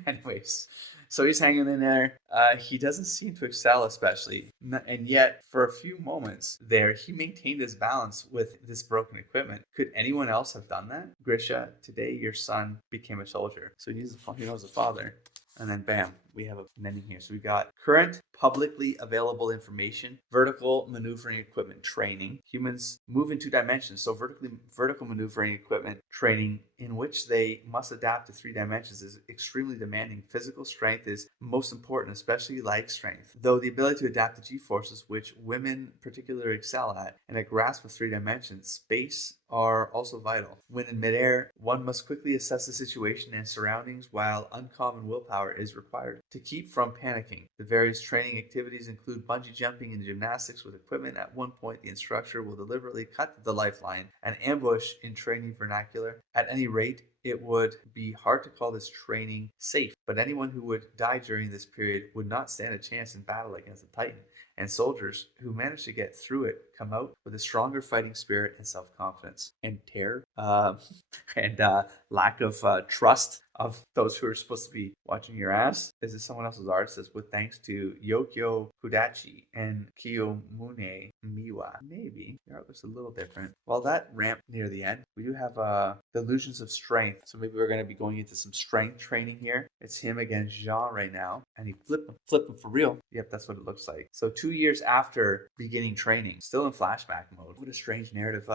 Anyways, so he's hanging in there. He doesn't seem to excel especially. And yet, for a few moments there, he maintained his balance with this broken equipment. Could anyone else have done that? Grisha, today your son became a soldier. So he knows a father. And then bam, we have an ending here. So we got current publicly available information, vertical maneuvering equipment training. Humans move in 2 dimensions. So vertical maneuvering equipment training in which they must adapt to 3 dimensions is extremely demanding. Physical strength is most important, especially leg strength. Though the ability to adapt to G-forces, which women particularly excel at, and a grasp of 3 dimensions, space are also vital. When in midair, one must quickly assess the situation and surroundings while uncommon willpower is required to keep from panicking. The various training activities include bungee jumping and gymnastics with equipment. At one point, the instructor will deliberately cut the lifeline, an ambush in training vernacular. At any rate, it would be hard to call this training safe, but anyone who would die during this period would not stand a chance in battle against a Titan. And soldiers who manage to get through it come out with a stronger fighting spirit and self-confidence and terror and lack of trust of those who are supposed to be watching your ass. Is it someone else's art? It says, with thanks to Yokio Kudachi and Kiyomune Miwa. Maybe. Your art looks a little different. Well, that ramp near the end, we do have the illusions of strength. So maybe we're going to be going into some strength training here. It's him against Jean right now. And he flip him for real. Yep, that's what it looks like. So 2 years after beginning training, still in flashback mode. What a strange narrative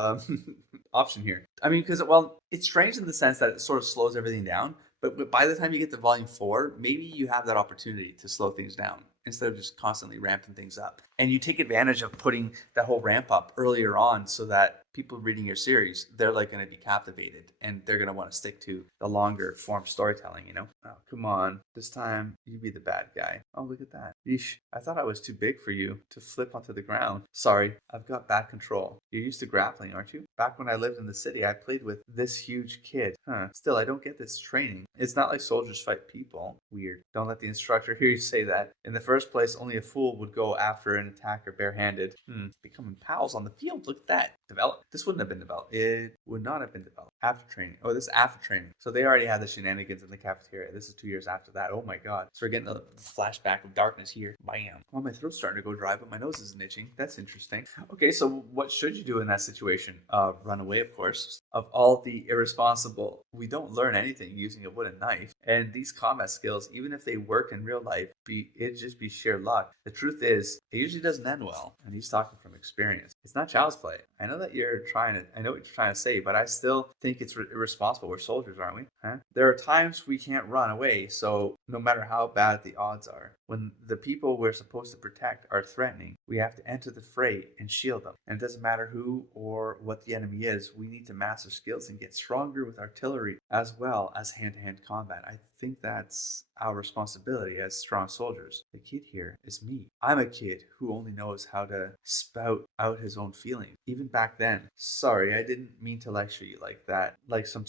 option here. I mean, because, well, it's strange in the sense that it sort of slows everything down. But by the time you get to volume 4, maybe you have that opportunity to slow things down instead of just constantly ramping things up. And you take advantage of putting that whole ramp up earlier on so that people reading your series, they're like going to be captivated and they're going to want to stick to the longer form storytelling, you know? Oh, come on. This time you be the bad guy. Oh, look at that. Yeesh. I thought I was too big for you to flip onto the ground. Sorry, I've got bad control. You're used to grappling, aren't you? Back when I lived in the city, I played with this huge kid. Huh. Still, I don't get this training. It's not like soldiers fight people. Weird. Don't let the instructor hear you say that. In the first place, only a fool would go after an attacker barehanded. Becoming pals on the field. Look at that. Developed. This wouldn't have been developed. It would not have been developed after training. Oh, this is after training. So they already had the shenanigans in the cafeteria. This is 2 years after that. Oh my god. So we're getting a flashback of darkness here. Bam. Oh, my throat's starting to go dry, but my nose isn't itching. That's interesting. Okay, so what should you do in that situation? Run away, of course. Of all the irresponsible, we don't learn anything using a wooden knife. And these combat skills, even if they work in real life, it'd just be sheer luck. The truth is, it usually doesn't end well. And he's talking from experience. It's not child's play. I know what you're trying to say, but I still think it's irresponsible. We're soldiers, aren't we? Huh? There are times we can't run away, so no matter how bad the odds are, when the people we're supposed to protect are threatening, we have to enter the fray and shield them. And it doesn't matter who or what the enemy is, we need to master skills and get stronger with artillery as well as hand-to-hand combat. I think that's our responsibility as strong soldiers. The kid here is me. I'm a kid who only knows how to spout out his own feelings. Even back then. Sorry, I didn't mean to lecture you like that, like some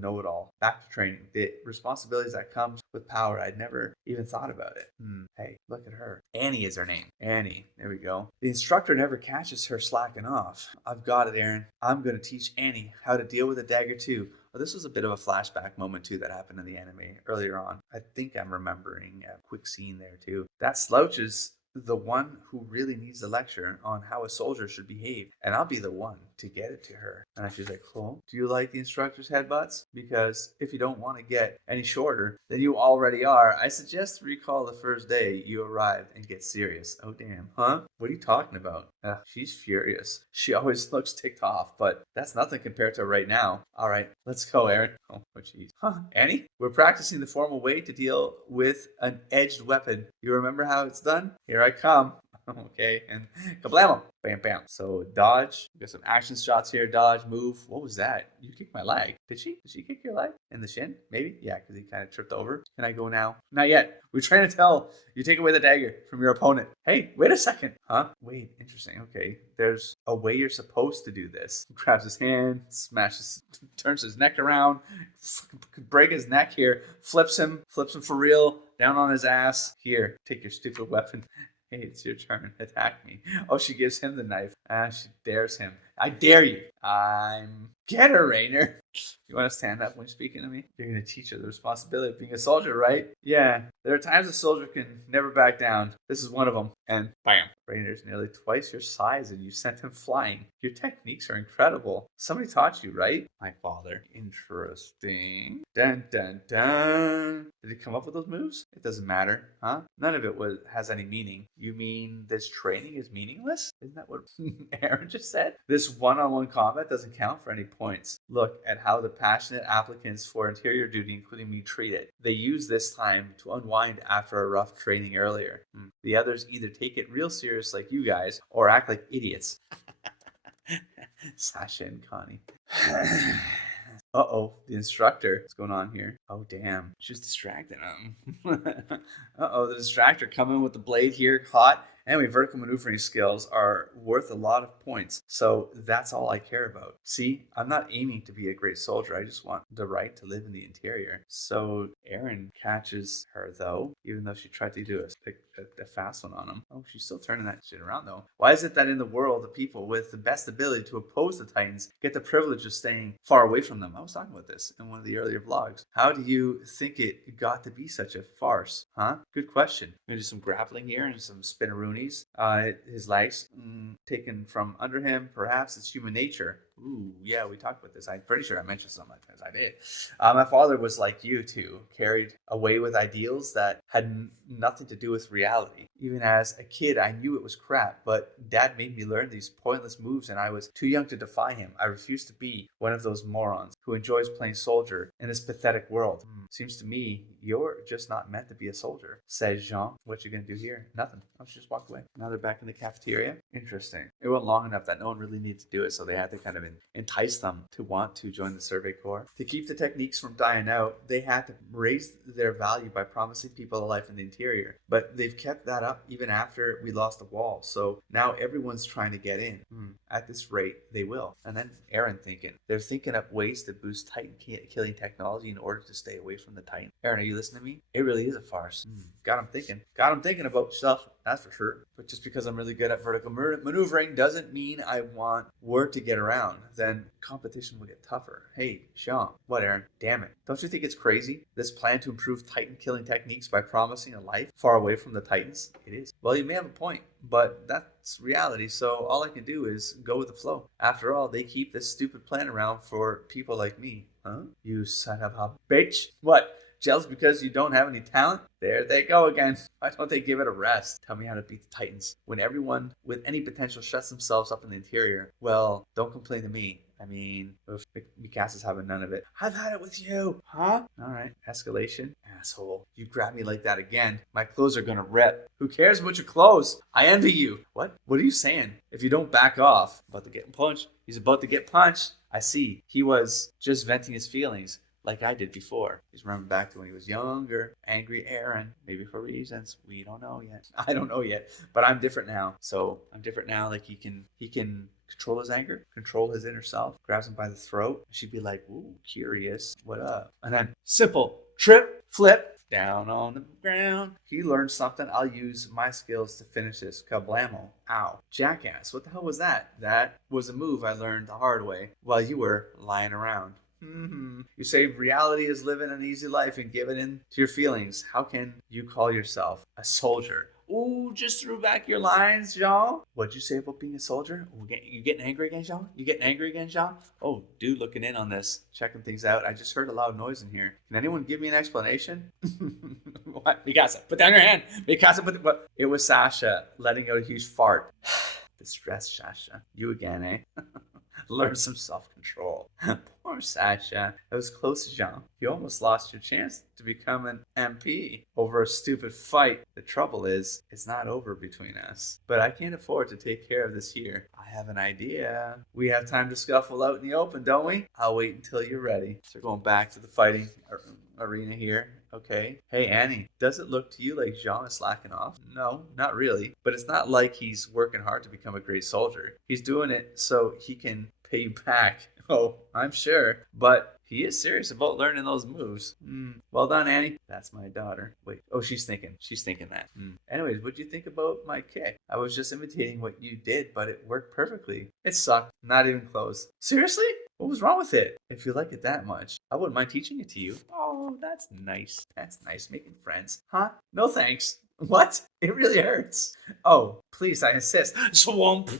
know-it-all. Back to training. The responsibilities that comes with power. I'd never even thought about it. Hey, look at her. Annie is her name. Annie. There we go. The instructor never catches her slacking off. I've got it, Aaron. I'm going to teach Annie how to deal with a dagger too. Well, this was a bit of a flashback moment too that happened in the anime earlier on. I think I'm remembering a quick scene there too. That slouch is the one who really needs a lecture on how a soldier should behave, and I'll be the one to get it to her. And she's like, cool. Do you like the instructor's headbutts? Because if you don't want to get any shorter than you already are, I suggest recall the first day you arrived and get serious. Oh, damn. Huh? What are you talking about? She's furious. She always looks ticked off, but that's nothing compared to right now. All right, let's go, Aaron. Oh, jeez. Huh, Annie? We're practicing the formal way to deal with an edged weapon. You remember how it's done? Here I come. Okay, and kablam! Bam, bam. So dodge. We got some action shots here. Dodge, move. What was that? You kicked my leg. Did she? Did she kick your leg? In the shin? Maybe? Yeah, because he kind of tripped over. Can I go now? Not yet. We're trying to tell you take away the dagger from your opponent. Hey, wait a second. Huh? Wait, interesting. Okay, there's a way you're supposed to do this. Grabs his hand, smashes, turns his neck around, break his neck here, flips him for real, down on his ass. Here, take your stupid weapon. Hey, it's your turn. Attack me. Oh, she gives him the knife. She dares him. I dare you. Get her, Rainer. You want to stand up when you're speaking to me? You're going to teach her the responsibility of being a soldier, right? Yeah. There are times a soldier can never back down. This is one of them. And bam. Rainer's nearly twice your size and you sent him flying. Your techniques are incredible. Somebody taught you, right? My father. Interesting. Dun, dun, dun. Did he come up with those moves? It doesn't matter, huh? None of it has any meaning. You mean this training is meaningless? Isn't that what Aaron just said? This one-on-one combat doesn't count for any points. Look at how the passionate applicants for interior duty, including me, treat it. They use this time to unwind after a rough training earlier. The others either take it real serious like you guys or act like idiots. Sasha and Connie. Uh-oh, the instructor. What's going on here? Oh, damn. She's distracting him. Uh-oh, the distractor coming with the blade here, hot. Anyway, vertical maneuvering skills are worth a lot of points. So that's all I care about. See, I'm not aiming to be a great soldier. I just want the right to live in the interior. So Aaron catches her, though, even though she tried to do a a fast one on him. Oh, she's still turning that shit around though. Why is it that in the world, the people with the best ability to oppose the Titans get the privilege of staying far away from them? I was talking about this in one of the earlier vlogs. How do you think it got to be such a farce? Huh? Good question. Maybe some grappling here and some spinneroonies. His legs taken from under him. Perhaps it's human nature. Ooh, yeah, we talked about this. I'm pretty sure I mentioned something like this. I did. My father was like you too, carried away with ideals that had nothing to do with reality. Even as a kid, I knew it was crap, but Dad made me learn these pointless moves, and I was too young to defy him. I refused to be one of those morons who enjoys playing soldier in this pathetic world. Seems to me you're just not meant to be a soldier, said Jean. What you gonna do here? Nothing. I should just walk away. Now they're back in the cafeteria. Interesting. It went long enough that no one really needed to do it, so they had to kind of entice them to want to join the Survey Corps. To keep the techniques from dying out, they had to raise their value by promising people a life in the interior. But they've kept that up even after we lost the wall. So now everyone's trying to get in. At this rate, they will. And then Aaron thinking. They're thinking up ways to boost Titan killing technology in order to stay away from the Titan. Aaron, are you listening to me? It really is a farce. Got him thinking. Got him thinking about stuff. That's for sure. But just because I'm really good at vertical maneuvering doesn't mean I want word to get around. Then competition will get tougher. Hey, Sean. What, Aaron? Damn it. Don't you think it's crazy? This plan to improve Titan killing techniques by promising a life far away from the Titans? It is. Well, you may have a point, but that's reality. So all I can do is go with the flow. After all, they keep this stupid plan around for people like me. Huh? You son of a bitch. What? Jealous because you don't have any talent? There they go again. Why don't they give it a rest? Tell me how to beat the Titans. When everyone with any potential shuts themselves up in the interior, well, don't complain to me. I mean, Mikasa's having none of it. I've had it with you. Huh? All right. Escalation. Asshole. You grab me like that again, my clothes are gonna rip. Who cares about your clothes? I envy you. What? What are you saying? If you don't back off. About to get punched. He's about to get punched. I see. He was just venting his feelings. Like I did before. He's remembering back to when he was younger, angry Aaron, maybe for reasons we don't know yet. I don't know yet, but I'm different now. So I'm different now. Like he can control his anger, control his inner self, grabs him by the throat. She'd be like, ooh, curious, what up? And then simple, trip, flip, down on the ground. He learned something. I'll use my skills to finish this. Kablamo. Ow. Jackass. What the hell was that? That was a move I learned the hard way while you were lying around. You say reality is living an easy life and giving in to your feelings. How can you call yourself a soldier? Ooh, just threw back your lines, Jean. What'd you say about being a soldier? You getting angry again, Jean? You getting angry again, Jean? Oh, dude, looking in on this, checking things out. I just heard a loud noise in here. Can anyone give me an explanation? What? Mikasa, put down your hand. Mikasa, what? It was Sasha letting out a huge fart. Distressed Sasha. You again, eh? Learn some self-control. Poor Sasha. That was close, Jean. You almost lost your chance to become an MP over a stupid fight. The trouble is, it's not over between us. But I can't afford to take care of this here. I have an idea. We have time to scuffle out in the open, don't we? I'll wait until you're ready. So going back to the fighting arena here. Okay. Hey, Annie, does it look to you like Jean is slacking off? No, not really. But it's not like he's working hard to become a great soldier. He's doing it so he can pay you back. Oh, I'm sure. But he is serious about learning those moves. Well done, Annie. That's my daughter. Wait. Oh, she's thinking that. Anyways, what'd you think about my kick? I was just imitating what you did, but it worked perfectly. It sucked. Not even close. Seriously? What was wrong with it? If you like it that much, I wouldn't mind teaching it to you. Oh, that's nice. That's nice. Making friends. Huh? No thanks. What? It really hurts. Oh, please, I insist. Swamp.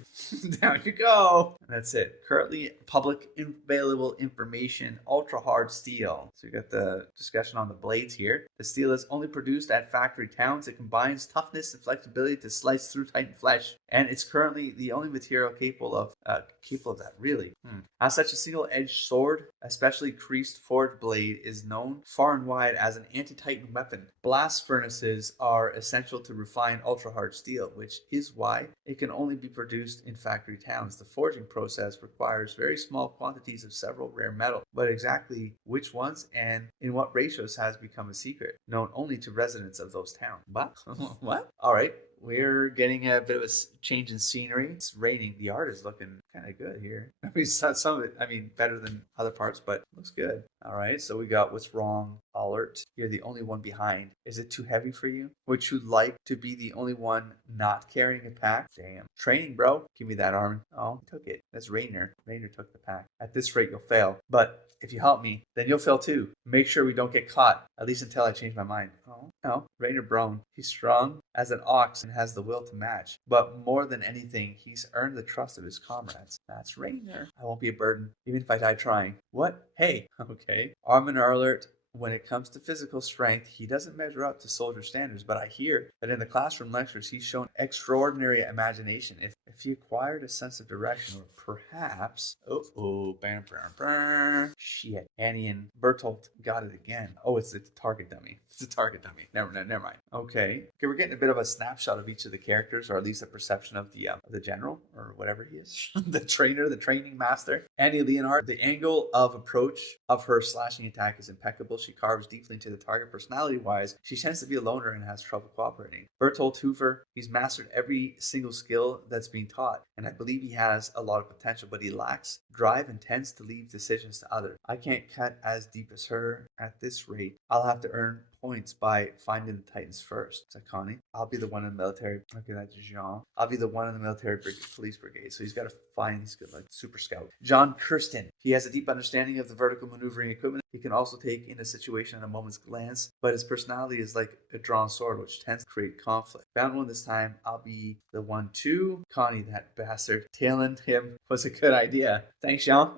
Down you go. That's it. Currently public available information, ultra hard steel. So you got the discussion on the blades here. The steel is only produced at factory towns. It combines toughness and flexibility to slice through Titan flesh. And it's currently the only material capable of that, really. As such, a single-edged sword, especially creased forged blade, is known far and wide as an anti-Titan weapon. Blast furnaces are essential to refine ultra-hard steel, which is why it can only be produced in factory towns. The forging process requires very small quantities of several rare metals, but exactly which ones and in what ratios has become a secret, known only to residents of those towns. What? What? All right. we're getting a bit of a change in scenery. It's raining. The art is looking kind of good here. I mean, some of it, I mean, better than other parts, but looks good. All right, so we got what's wrong. Alert. You're the only one behind. Is it too heavy for you? Would you like to be the only one not carrying a pack? Damn. Training, bro. Give me that arm. Oh, he took it. That's Rainer. Rainer took the pack. At this rate, you'll fail. But if you help me, then you'll fail too. Make sure we don't get caught, at least until I change my mind. Oh, no. Rainer Brown. He's strong as an ox and has the will to match. But more than anything, he's earned the trust of his comrades. That's Rainer. I won't be a burden, even if I die trying. What? Hey. Okay. Armin alert. When it comes to physical strength, he doesn't measure up to soldier standards, but I hear that in the classroom lectures, he's shown extraordinary imagination. If he acquired a sense of direction, or perhaps, bam, bam, bam, shit, Annie and Bertolt got it again. Oh, it's a target dummy. It's a target dummy. Never mind. Okay, we're getting a bit of a snapshot of each of the characters, or at least a perception of the general, or whatever he is, the trainer, the training master. Annie Leonhardt, the angle of approach of her slashing attack is impeccable. She carves deeply into the target. Personality-wise, she tends to be a loner and has trouble cooperating. Bertolt Hoover, he's mastered every single skill that's being taught, and I believe he has a lot of potential, but he lacks drive and tends to leave decisions to others. I can't cut as deep as her. At this rate, I'll have to earn points by finding the Titans first. It's like Connie. I'll be the one in the military. Okay, that's Jean. I'll be the one in the military police brigade. So he's got to find. He's good, like super scout. John Kirsten. He has a deep understanding of the vertical maneuvering equipment. He can also take in a situation at a moment's glance, but his personality is like a drawn sword, which tends to create conflict. Found one this time. I'll be the one too. Connie, that bastard. Tailing him was a good idea. Thanks, Jean.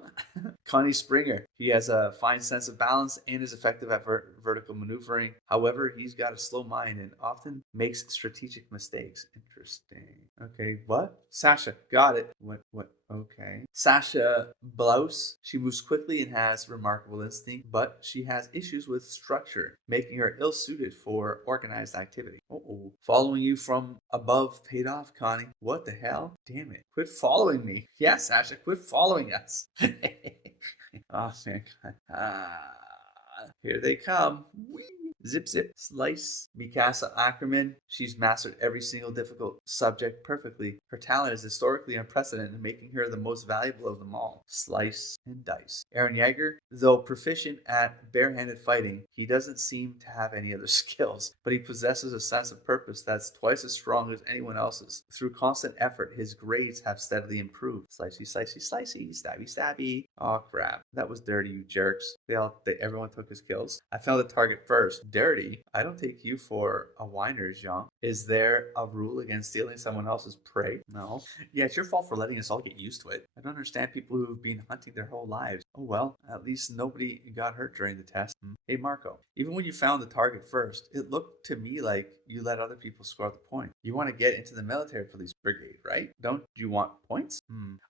Connie Springer. He has a fine sense of balance and is effective at vertical maneuvering. However, he's got a slow mind and often makes strategic mistakes. Interesting. Okay, what? Sasha. Got it. What? Okay. Sasha Blouse. She moves quickly and has remarkable instinct, but she has issues with structure, making her ill-suited for organized activity. Uh-oh. Following you from above paid off, Connie. What the hell? Damn it. Quit following me. Yeah, Sasha, quit following us. Oh, man. Here they come. Whee! Zip zip slice. Mikasa Ackerman. She's mastered every single difficult subject perfectly. Her talent is historically unprecedented, making her the most valuable of them all. Slice and dice. Eren Yeager, though proficient at barehanded fighting, he doesn't seem to have any other skills, but he possesses a sense of purpose that's twice as strong as anyone else's. Through constant effort, his grades have steadily improved. Slicey, slicey, slicey, stabby, stabby. Oh crap. That was dirty, you jerks. Everyone took his kills. I found the target first. Dirty? I don't take you for a whiner, Jean. Is there a rule against stealing someone else's prey? No. Yeah, it's your fault for letting us all get used to it. I don't understand people who've been hunting their whole lives. Oh well, at least nobody got hurt during the test. Hey Marco, even when you found the target first, it looked to me like you let other people score the point. You want to get into the military police brigade, right? Don't you want points?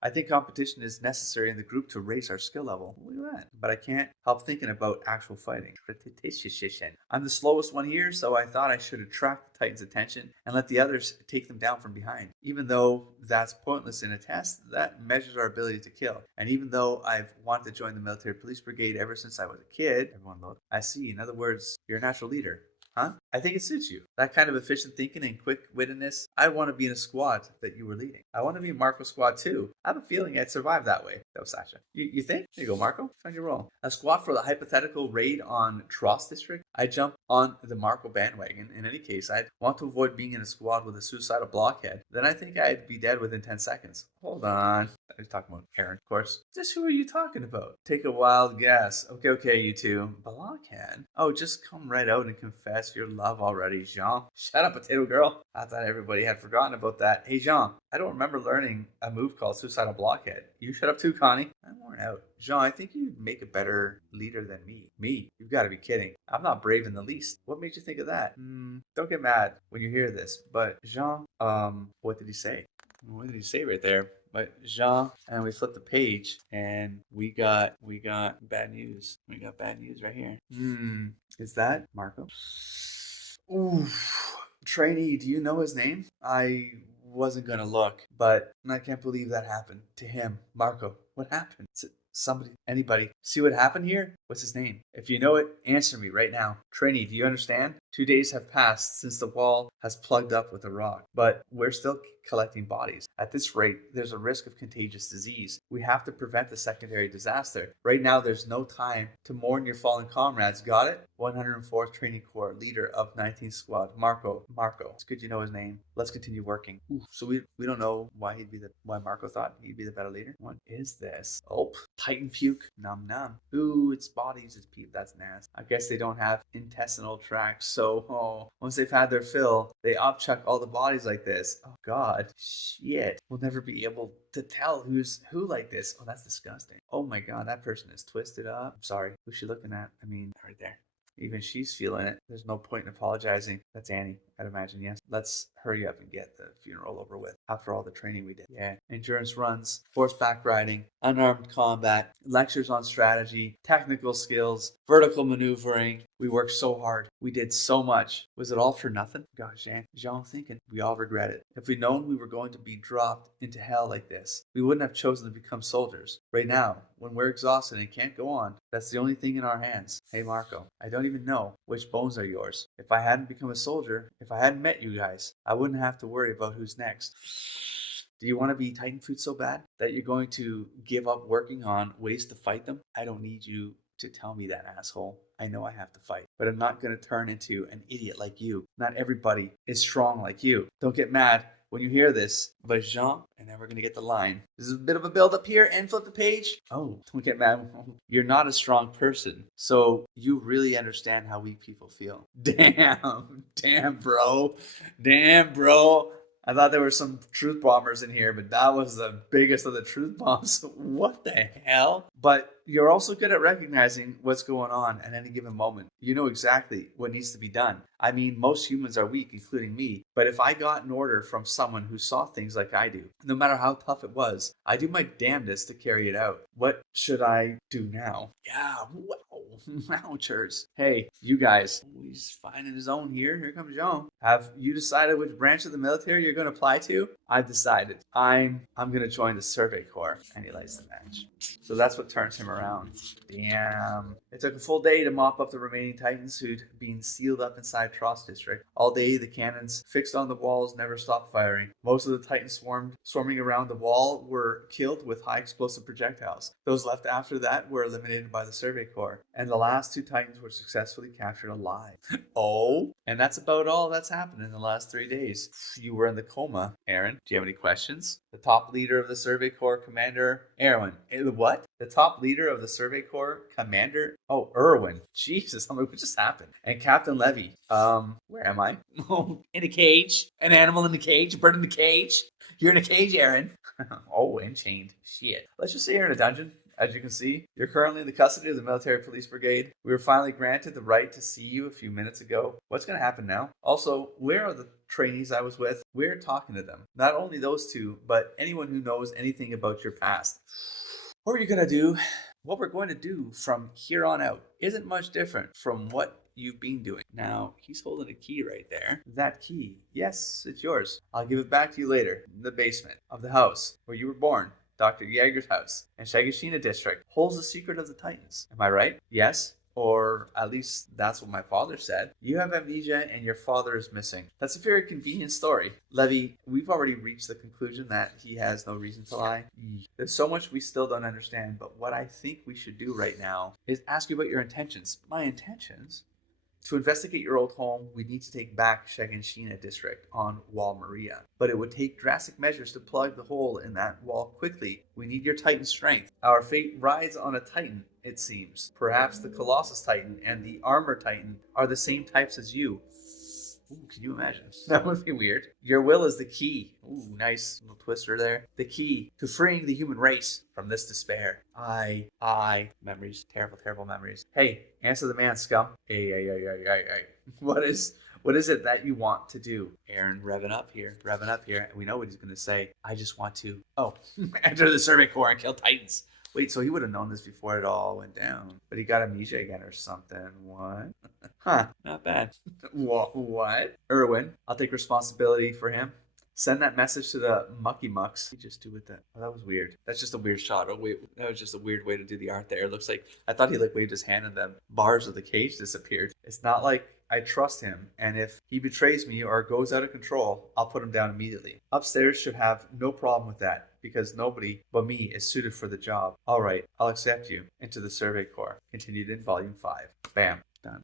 I think competition is necessary in the group to raise our skill level. Look at that. But I can't help thinking about actual fighting. I'm the slowest one here, so I thought I should attract the Titan's attention and let the others take them down from behind. Even though that's pointless in a test, that measures our ability to kill. And even though I've wanted to join the military police brigade ever since I was a kid, everyone looked. I see. In other words, you're a natural leader. Huh? I think it suits you. That kind of efficient thinking and quick-wittedness. I want to be in a squad that you were leading. I want to be in Marco's squad too. I have a feeling I'd survive that way. That was Sasha. You think? Here you go, Marco. Find your role. A squad for the hypothetical raid on Tross District? I jump on the Marco bandwagon. In any case, I'd want to avoid being in a squad with a suicidal blockhead. Then I think I'd be dead within 10 seconds. Hold on. I was talking about Aaron, of course. Just who are you talking about? Take a wild guess. Okay, you two. Blockhead? Oh, just come right out and confess your love already, Jean. Shut up, potato girl. I thought everybody had forgotten about that. Hey, Jean, I don't remember learning a move called suicidal blockhead. You shut up too, Connie. I'm worn out. Jean, I think you'd make a better leader than me. Me? You've got to be kidding. I'm not brave in the least. What made you think of that? Don't get mad when you hear this, but Jean, what did he say? What did he say right there? But Jean, and we flipped the page, and we got bad news. We got bad news right here. Is that Marco? Ooh, trainee, do you know his name? I wasn't gonna look, But I can't believe that happened to him. Marco, what happened? Somebody, anybody, see what happened here? What's his name? If you know it, answer me right now. Trini, do you understand? 2 days have passed since the wall has plugged up with a rock, but we're still collecting bodies. At this rate, there's a risk of contagious disease. We have to prevent the secondary disaster. Right now, there's no time to mourn your fallen comrades. Got it? 104th Training Corps, leader of 19th Squad, Marco. It's good you know his name. Let's continue working. Ooh, so we don't know why Marco thought he'd be the better leader. What is this? Oh, Titan puke. Num num. Ooh, it's bodies, it's people. That's nasty. I guess they don't have intestinal tracts, so once they've had their fill, they upchuck all the bodies like this. Oh God, shit. We'll never be able to tell who's who like this. Oh, that's disgusting. Oh my God, that person is twisted up. I'm sorry. Who's she looking at? I mean, right there. Even she's feeling it. There's no point in apologizing. That's Annie, I'd imagine, yes. Let's hurry up and get the funeral over with after all the training we did. Yeah. Endurance runs, horseback riding, unarmed combat, lectures on strategy, technical skills, vertical maneuvering. We worked so hard. We did so much. Was it all for nothing? Gosh, Jean thinking. We all regret it. If we'd known we were going to be dropped into hell like this, we wouldn't have chosen to become soldiers. Right now, when we're exhausted and can't go on, that's the only thing in our hands. Hey, Marco, I don't even know which bones are yours. If I hadn't become a soldier, if I hadn't met you guys, I wouldn't have to worry about who's next. Do you want to be Titan food so bad that you're going to give up working on ways to fight them? I don't need you to tell me that, asshole. I know I have to fight, but I'm not going to turn into an idiot like you. Not everybody is strong like you. Don't get mad when you hear this, but Jean, and then we're going to get the line. This is a bit of a build up here and flip the page. Oh, don't get mad. You're not a strong person, so you really understand how weak people feel. Damn, bro. I thought there were some truth bombers in here, but that was the biggest of the truth bombs. What the hell? But you're also good at recognizing what's going on at any given moment. You know exactly what needs to be done. I mean, most humans are weak, including me. But if I got an order from someone who saw things like I do, no matter how tough it was, I do my damnedest to carry it out. What should I do now? Yeah, wow. Wowchers. Hey, you guys. He's finding his own here. Here comes Jean. Have you decided which branch of the military you're going to apply to? I've decided. I'm going to join the Survey Corps. And he lights the match. So that's what turns him around. Damn. It took a full day to mop up the remaining Titans who'd been sealed up inside Trost District. All day, the cannons fixed on the walls never stopped firing. Most of the Titans swarming around the wall were killed with high explosive projectiles. Those left after that were eliminated by the Survey Corps. And the last 2 Titans were successfully captured alive. Oh? And that's about all that's happened in the last 3 days. You were in the coma, Aaron. Do you have any questions? The top leader of the Survey Corps, Commander Erwin. What? The top leader of the Survey Corps, Commander? Oh, Erwin. Jesus, what just happened? And Captain Levy. Where am I? Oh, in a cage. An animal in the cage. A bird in the cage. You're in a cage, Aaron. Oh, and chained. Shit. Let's just say you're in a dungeon. As you can see, you're currently in the custody of the Military Police Brigade. We were finally granted the right to see you a few minutes ago. What's going to happen now? Also, where are the trainees I was with? We're talking to them. Not only those 2, but anyone who knows anything about your past. What are you going to do? What we're going to do from here on out isn't much different from what you've been doing. Now, he's holding a key right there. That key, yes, it's yours. I'll give it back to you later in the basement of the house where you were born. Dr. Yeager's house in Shagashina district holds the secret of the Titans. Am I right? Yes? Or at least that's what my father said. You have amnesia and your father is missing. That's a very convenient story. Levy, we've already reached the conclusion that he has no reason to lie. There's so much we still don't understand, but what I think we should do right now is ask you about your intentions. My intentions? To investigate your old home, we need to take back Shaganshina district on Wall Maria. But it would take drastic measures to plug the hole in that wall quickly. We need your Titan strength. Our fate rides on a Titan, it seems. Perhaps the Colossus Titan and the Armor Titan are the same types as you. Ooh, can you imagine? That would be weird. Your will is the key. Ooh, nice little twister there. The key to freeing the human race from this despair. Memories. Terrible memories. Hey, answer the man, scum. Hey. What is it that you want to do? Aaron, revving up here. We know what he's going to say. I just want to, enter the Survey Corps and kill Titans. Wait, so he would have known this before it all went down. But he got amnesia again or something. What? Huh, not bad. What? Erwin, I'll take responsibility for him. Send that message to the Mucky Mucks. You just do with that. Oh, that was weird. That's just a weird shot. Oh wait, that was just a weird way to do the art there. It looks like I thought he like waved his hand and the bars of the cage disappeared. It's not like I trust him, and if he betrays me or goes out of control, I'll put him down immediately. Upstairs should have no problem with that because nobody but me is suited for the job. All right, I'll accept you into the Survey Corps. Continued in Volume 5. Bam, done.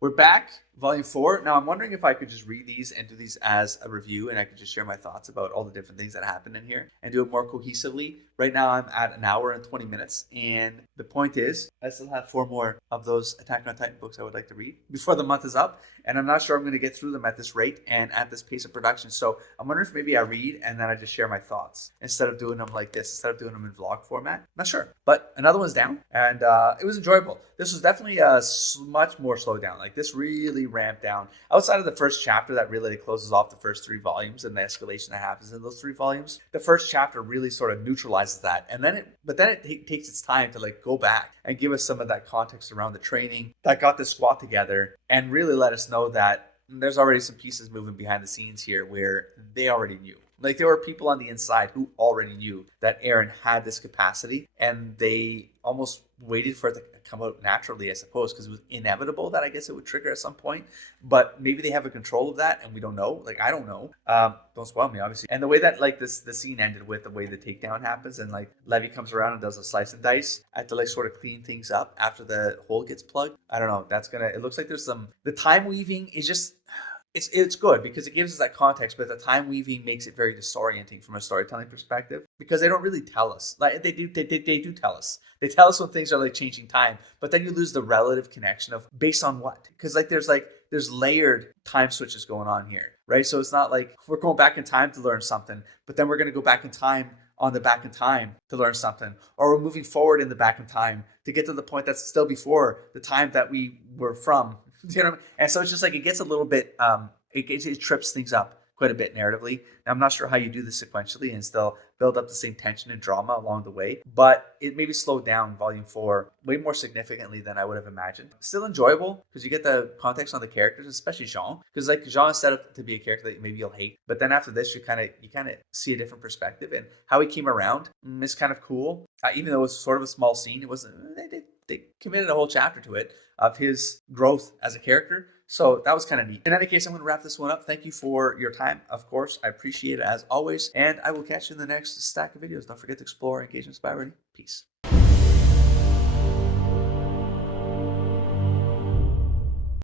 We're back, Volume 4. Now, I'm wondering if I could just read these and do these as a review, and I could just share my thoughts about all the different things that happen in here and do it more cohesively. Right now, I'm at an hour and 20 minutes, and the point is, I still have 4 more of those Attack on Titan books I would like to read before the month is up, and I'm not sure I'm going to get through them at this rate and at this pace of production. So I'm wondering if maybe I read and then I just share my thoughts instead of doing them like this, instead of doing them in vlog format. Not sure, but another one's down, and it was enjoyable. This was definitely much more slowed down. Like this really ramped down. Outside of the first chapter that really closes off the first 3 volumes and the escalation that happens in those 3 volumes, the first chapter really sort of neutralizes that, and then it takes its time to like go back and give us some of that context around the training that got this squad together, and really let us know that there's already some pieces moving behind the scenes here where they already knew. Like there were people on the inside who already knew that Eren had this capacity, and they almost waited for it to come out naturally, I suppose, because it was inevitable that I guess it would trigger at some point. But maybe they have a control of that, and we don't know. Like I don't know. Don't spoil me, obviously. And the way that like the scene ended with the way the takedown happens, and like Levi comes around and does a slice and dice. I have to like sort of clean things up after the hole gets plugged. I don't know. It looks like there's some. The time weaving is just. It's good because it gives us that context, but the time weaving makes it very disorienting from a storytelling perspective because they don't really tell us. Like they do tell us. They tell us when things are like changing time, but then you lose the relative connection of based on what? Because there's layered time switches going on here, right? So it's not like we're going back in time to learn something, but then we're going to go back in time on the back in time to learn something, or we're moving forward in the back in time to get to the point that's still before the time that we were from. You know what I mean? And so it's just like it gets a little bit, it trips things up quite a bit narratively. Now, I'm not sure how you do this sequentially and still build up the same tension and drama along the way, but it maybe slowed down Volume 4 way more significantly than I would have imagined. Still enjoyable because you get the context on the characters, especially Jean, because like Jean is set up to be a character that maybe you'll hate, but then after this, you kind of see a different perspective, and how he came around is kind of cool. Even though it was sort of a small scene, it wasn't. They committed a whole chapter to it of his growth as a character. So that was kind of neat. In any case, I'm going to wrap this one up. Thank you for your time. Of course, I appreciate it as always. And I will catch you in the next stack of videos. Don't forget to explore, engage, and inspire. Peace.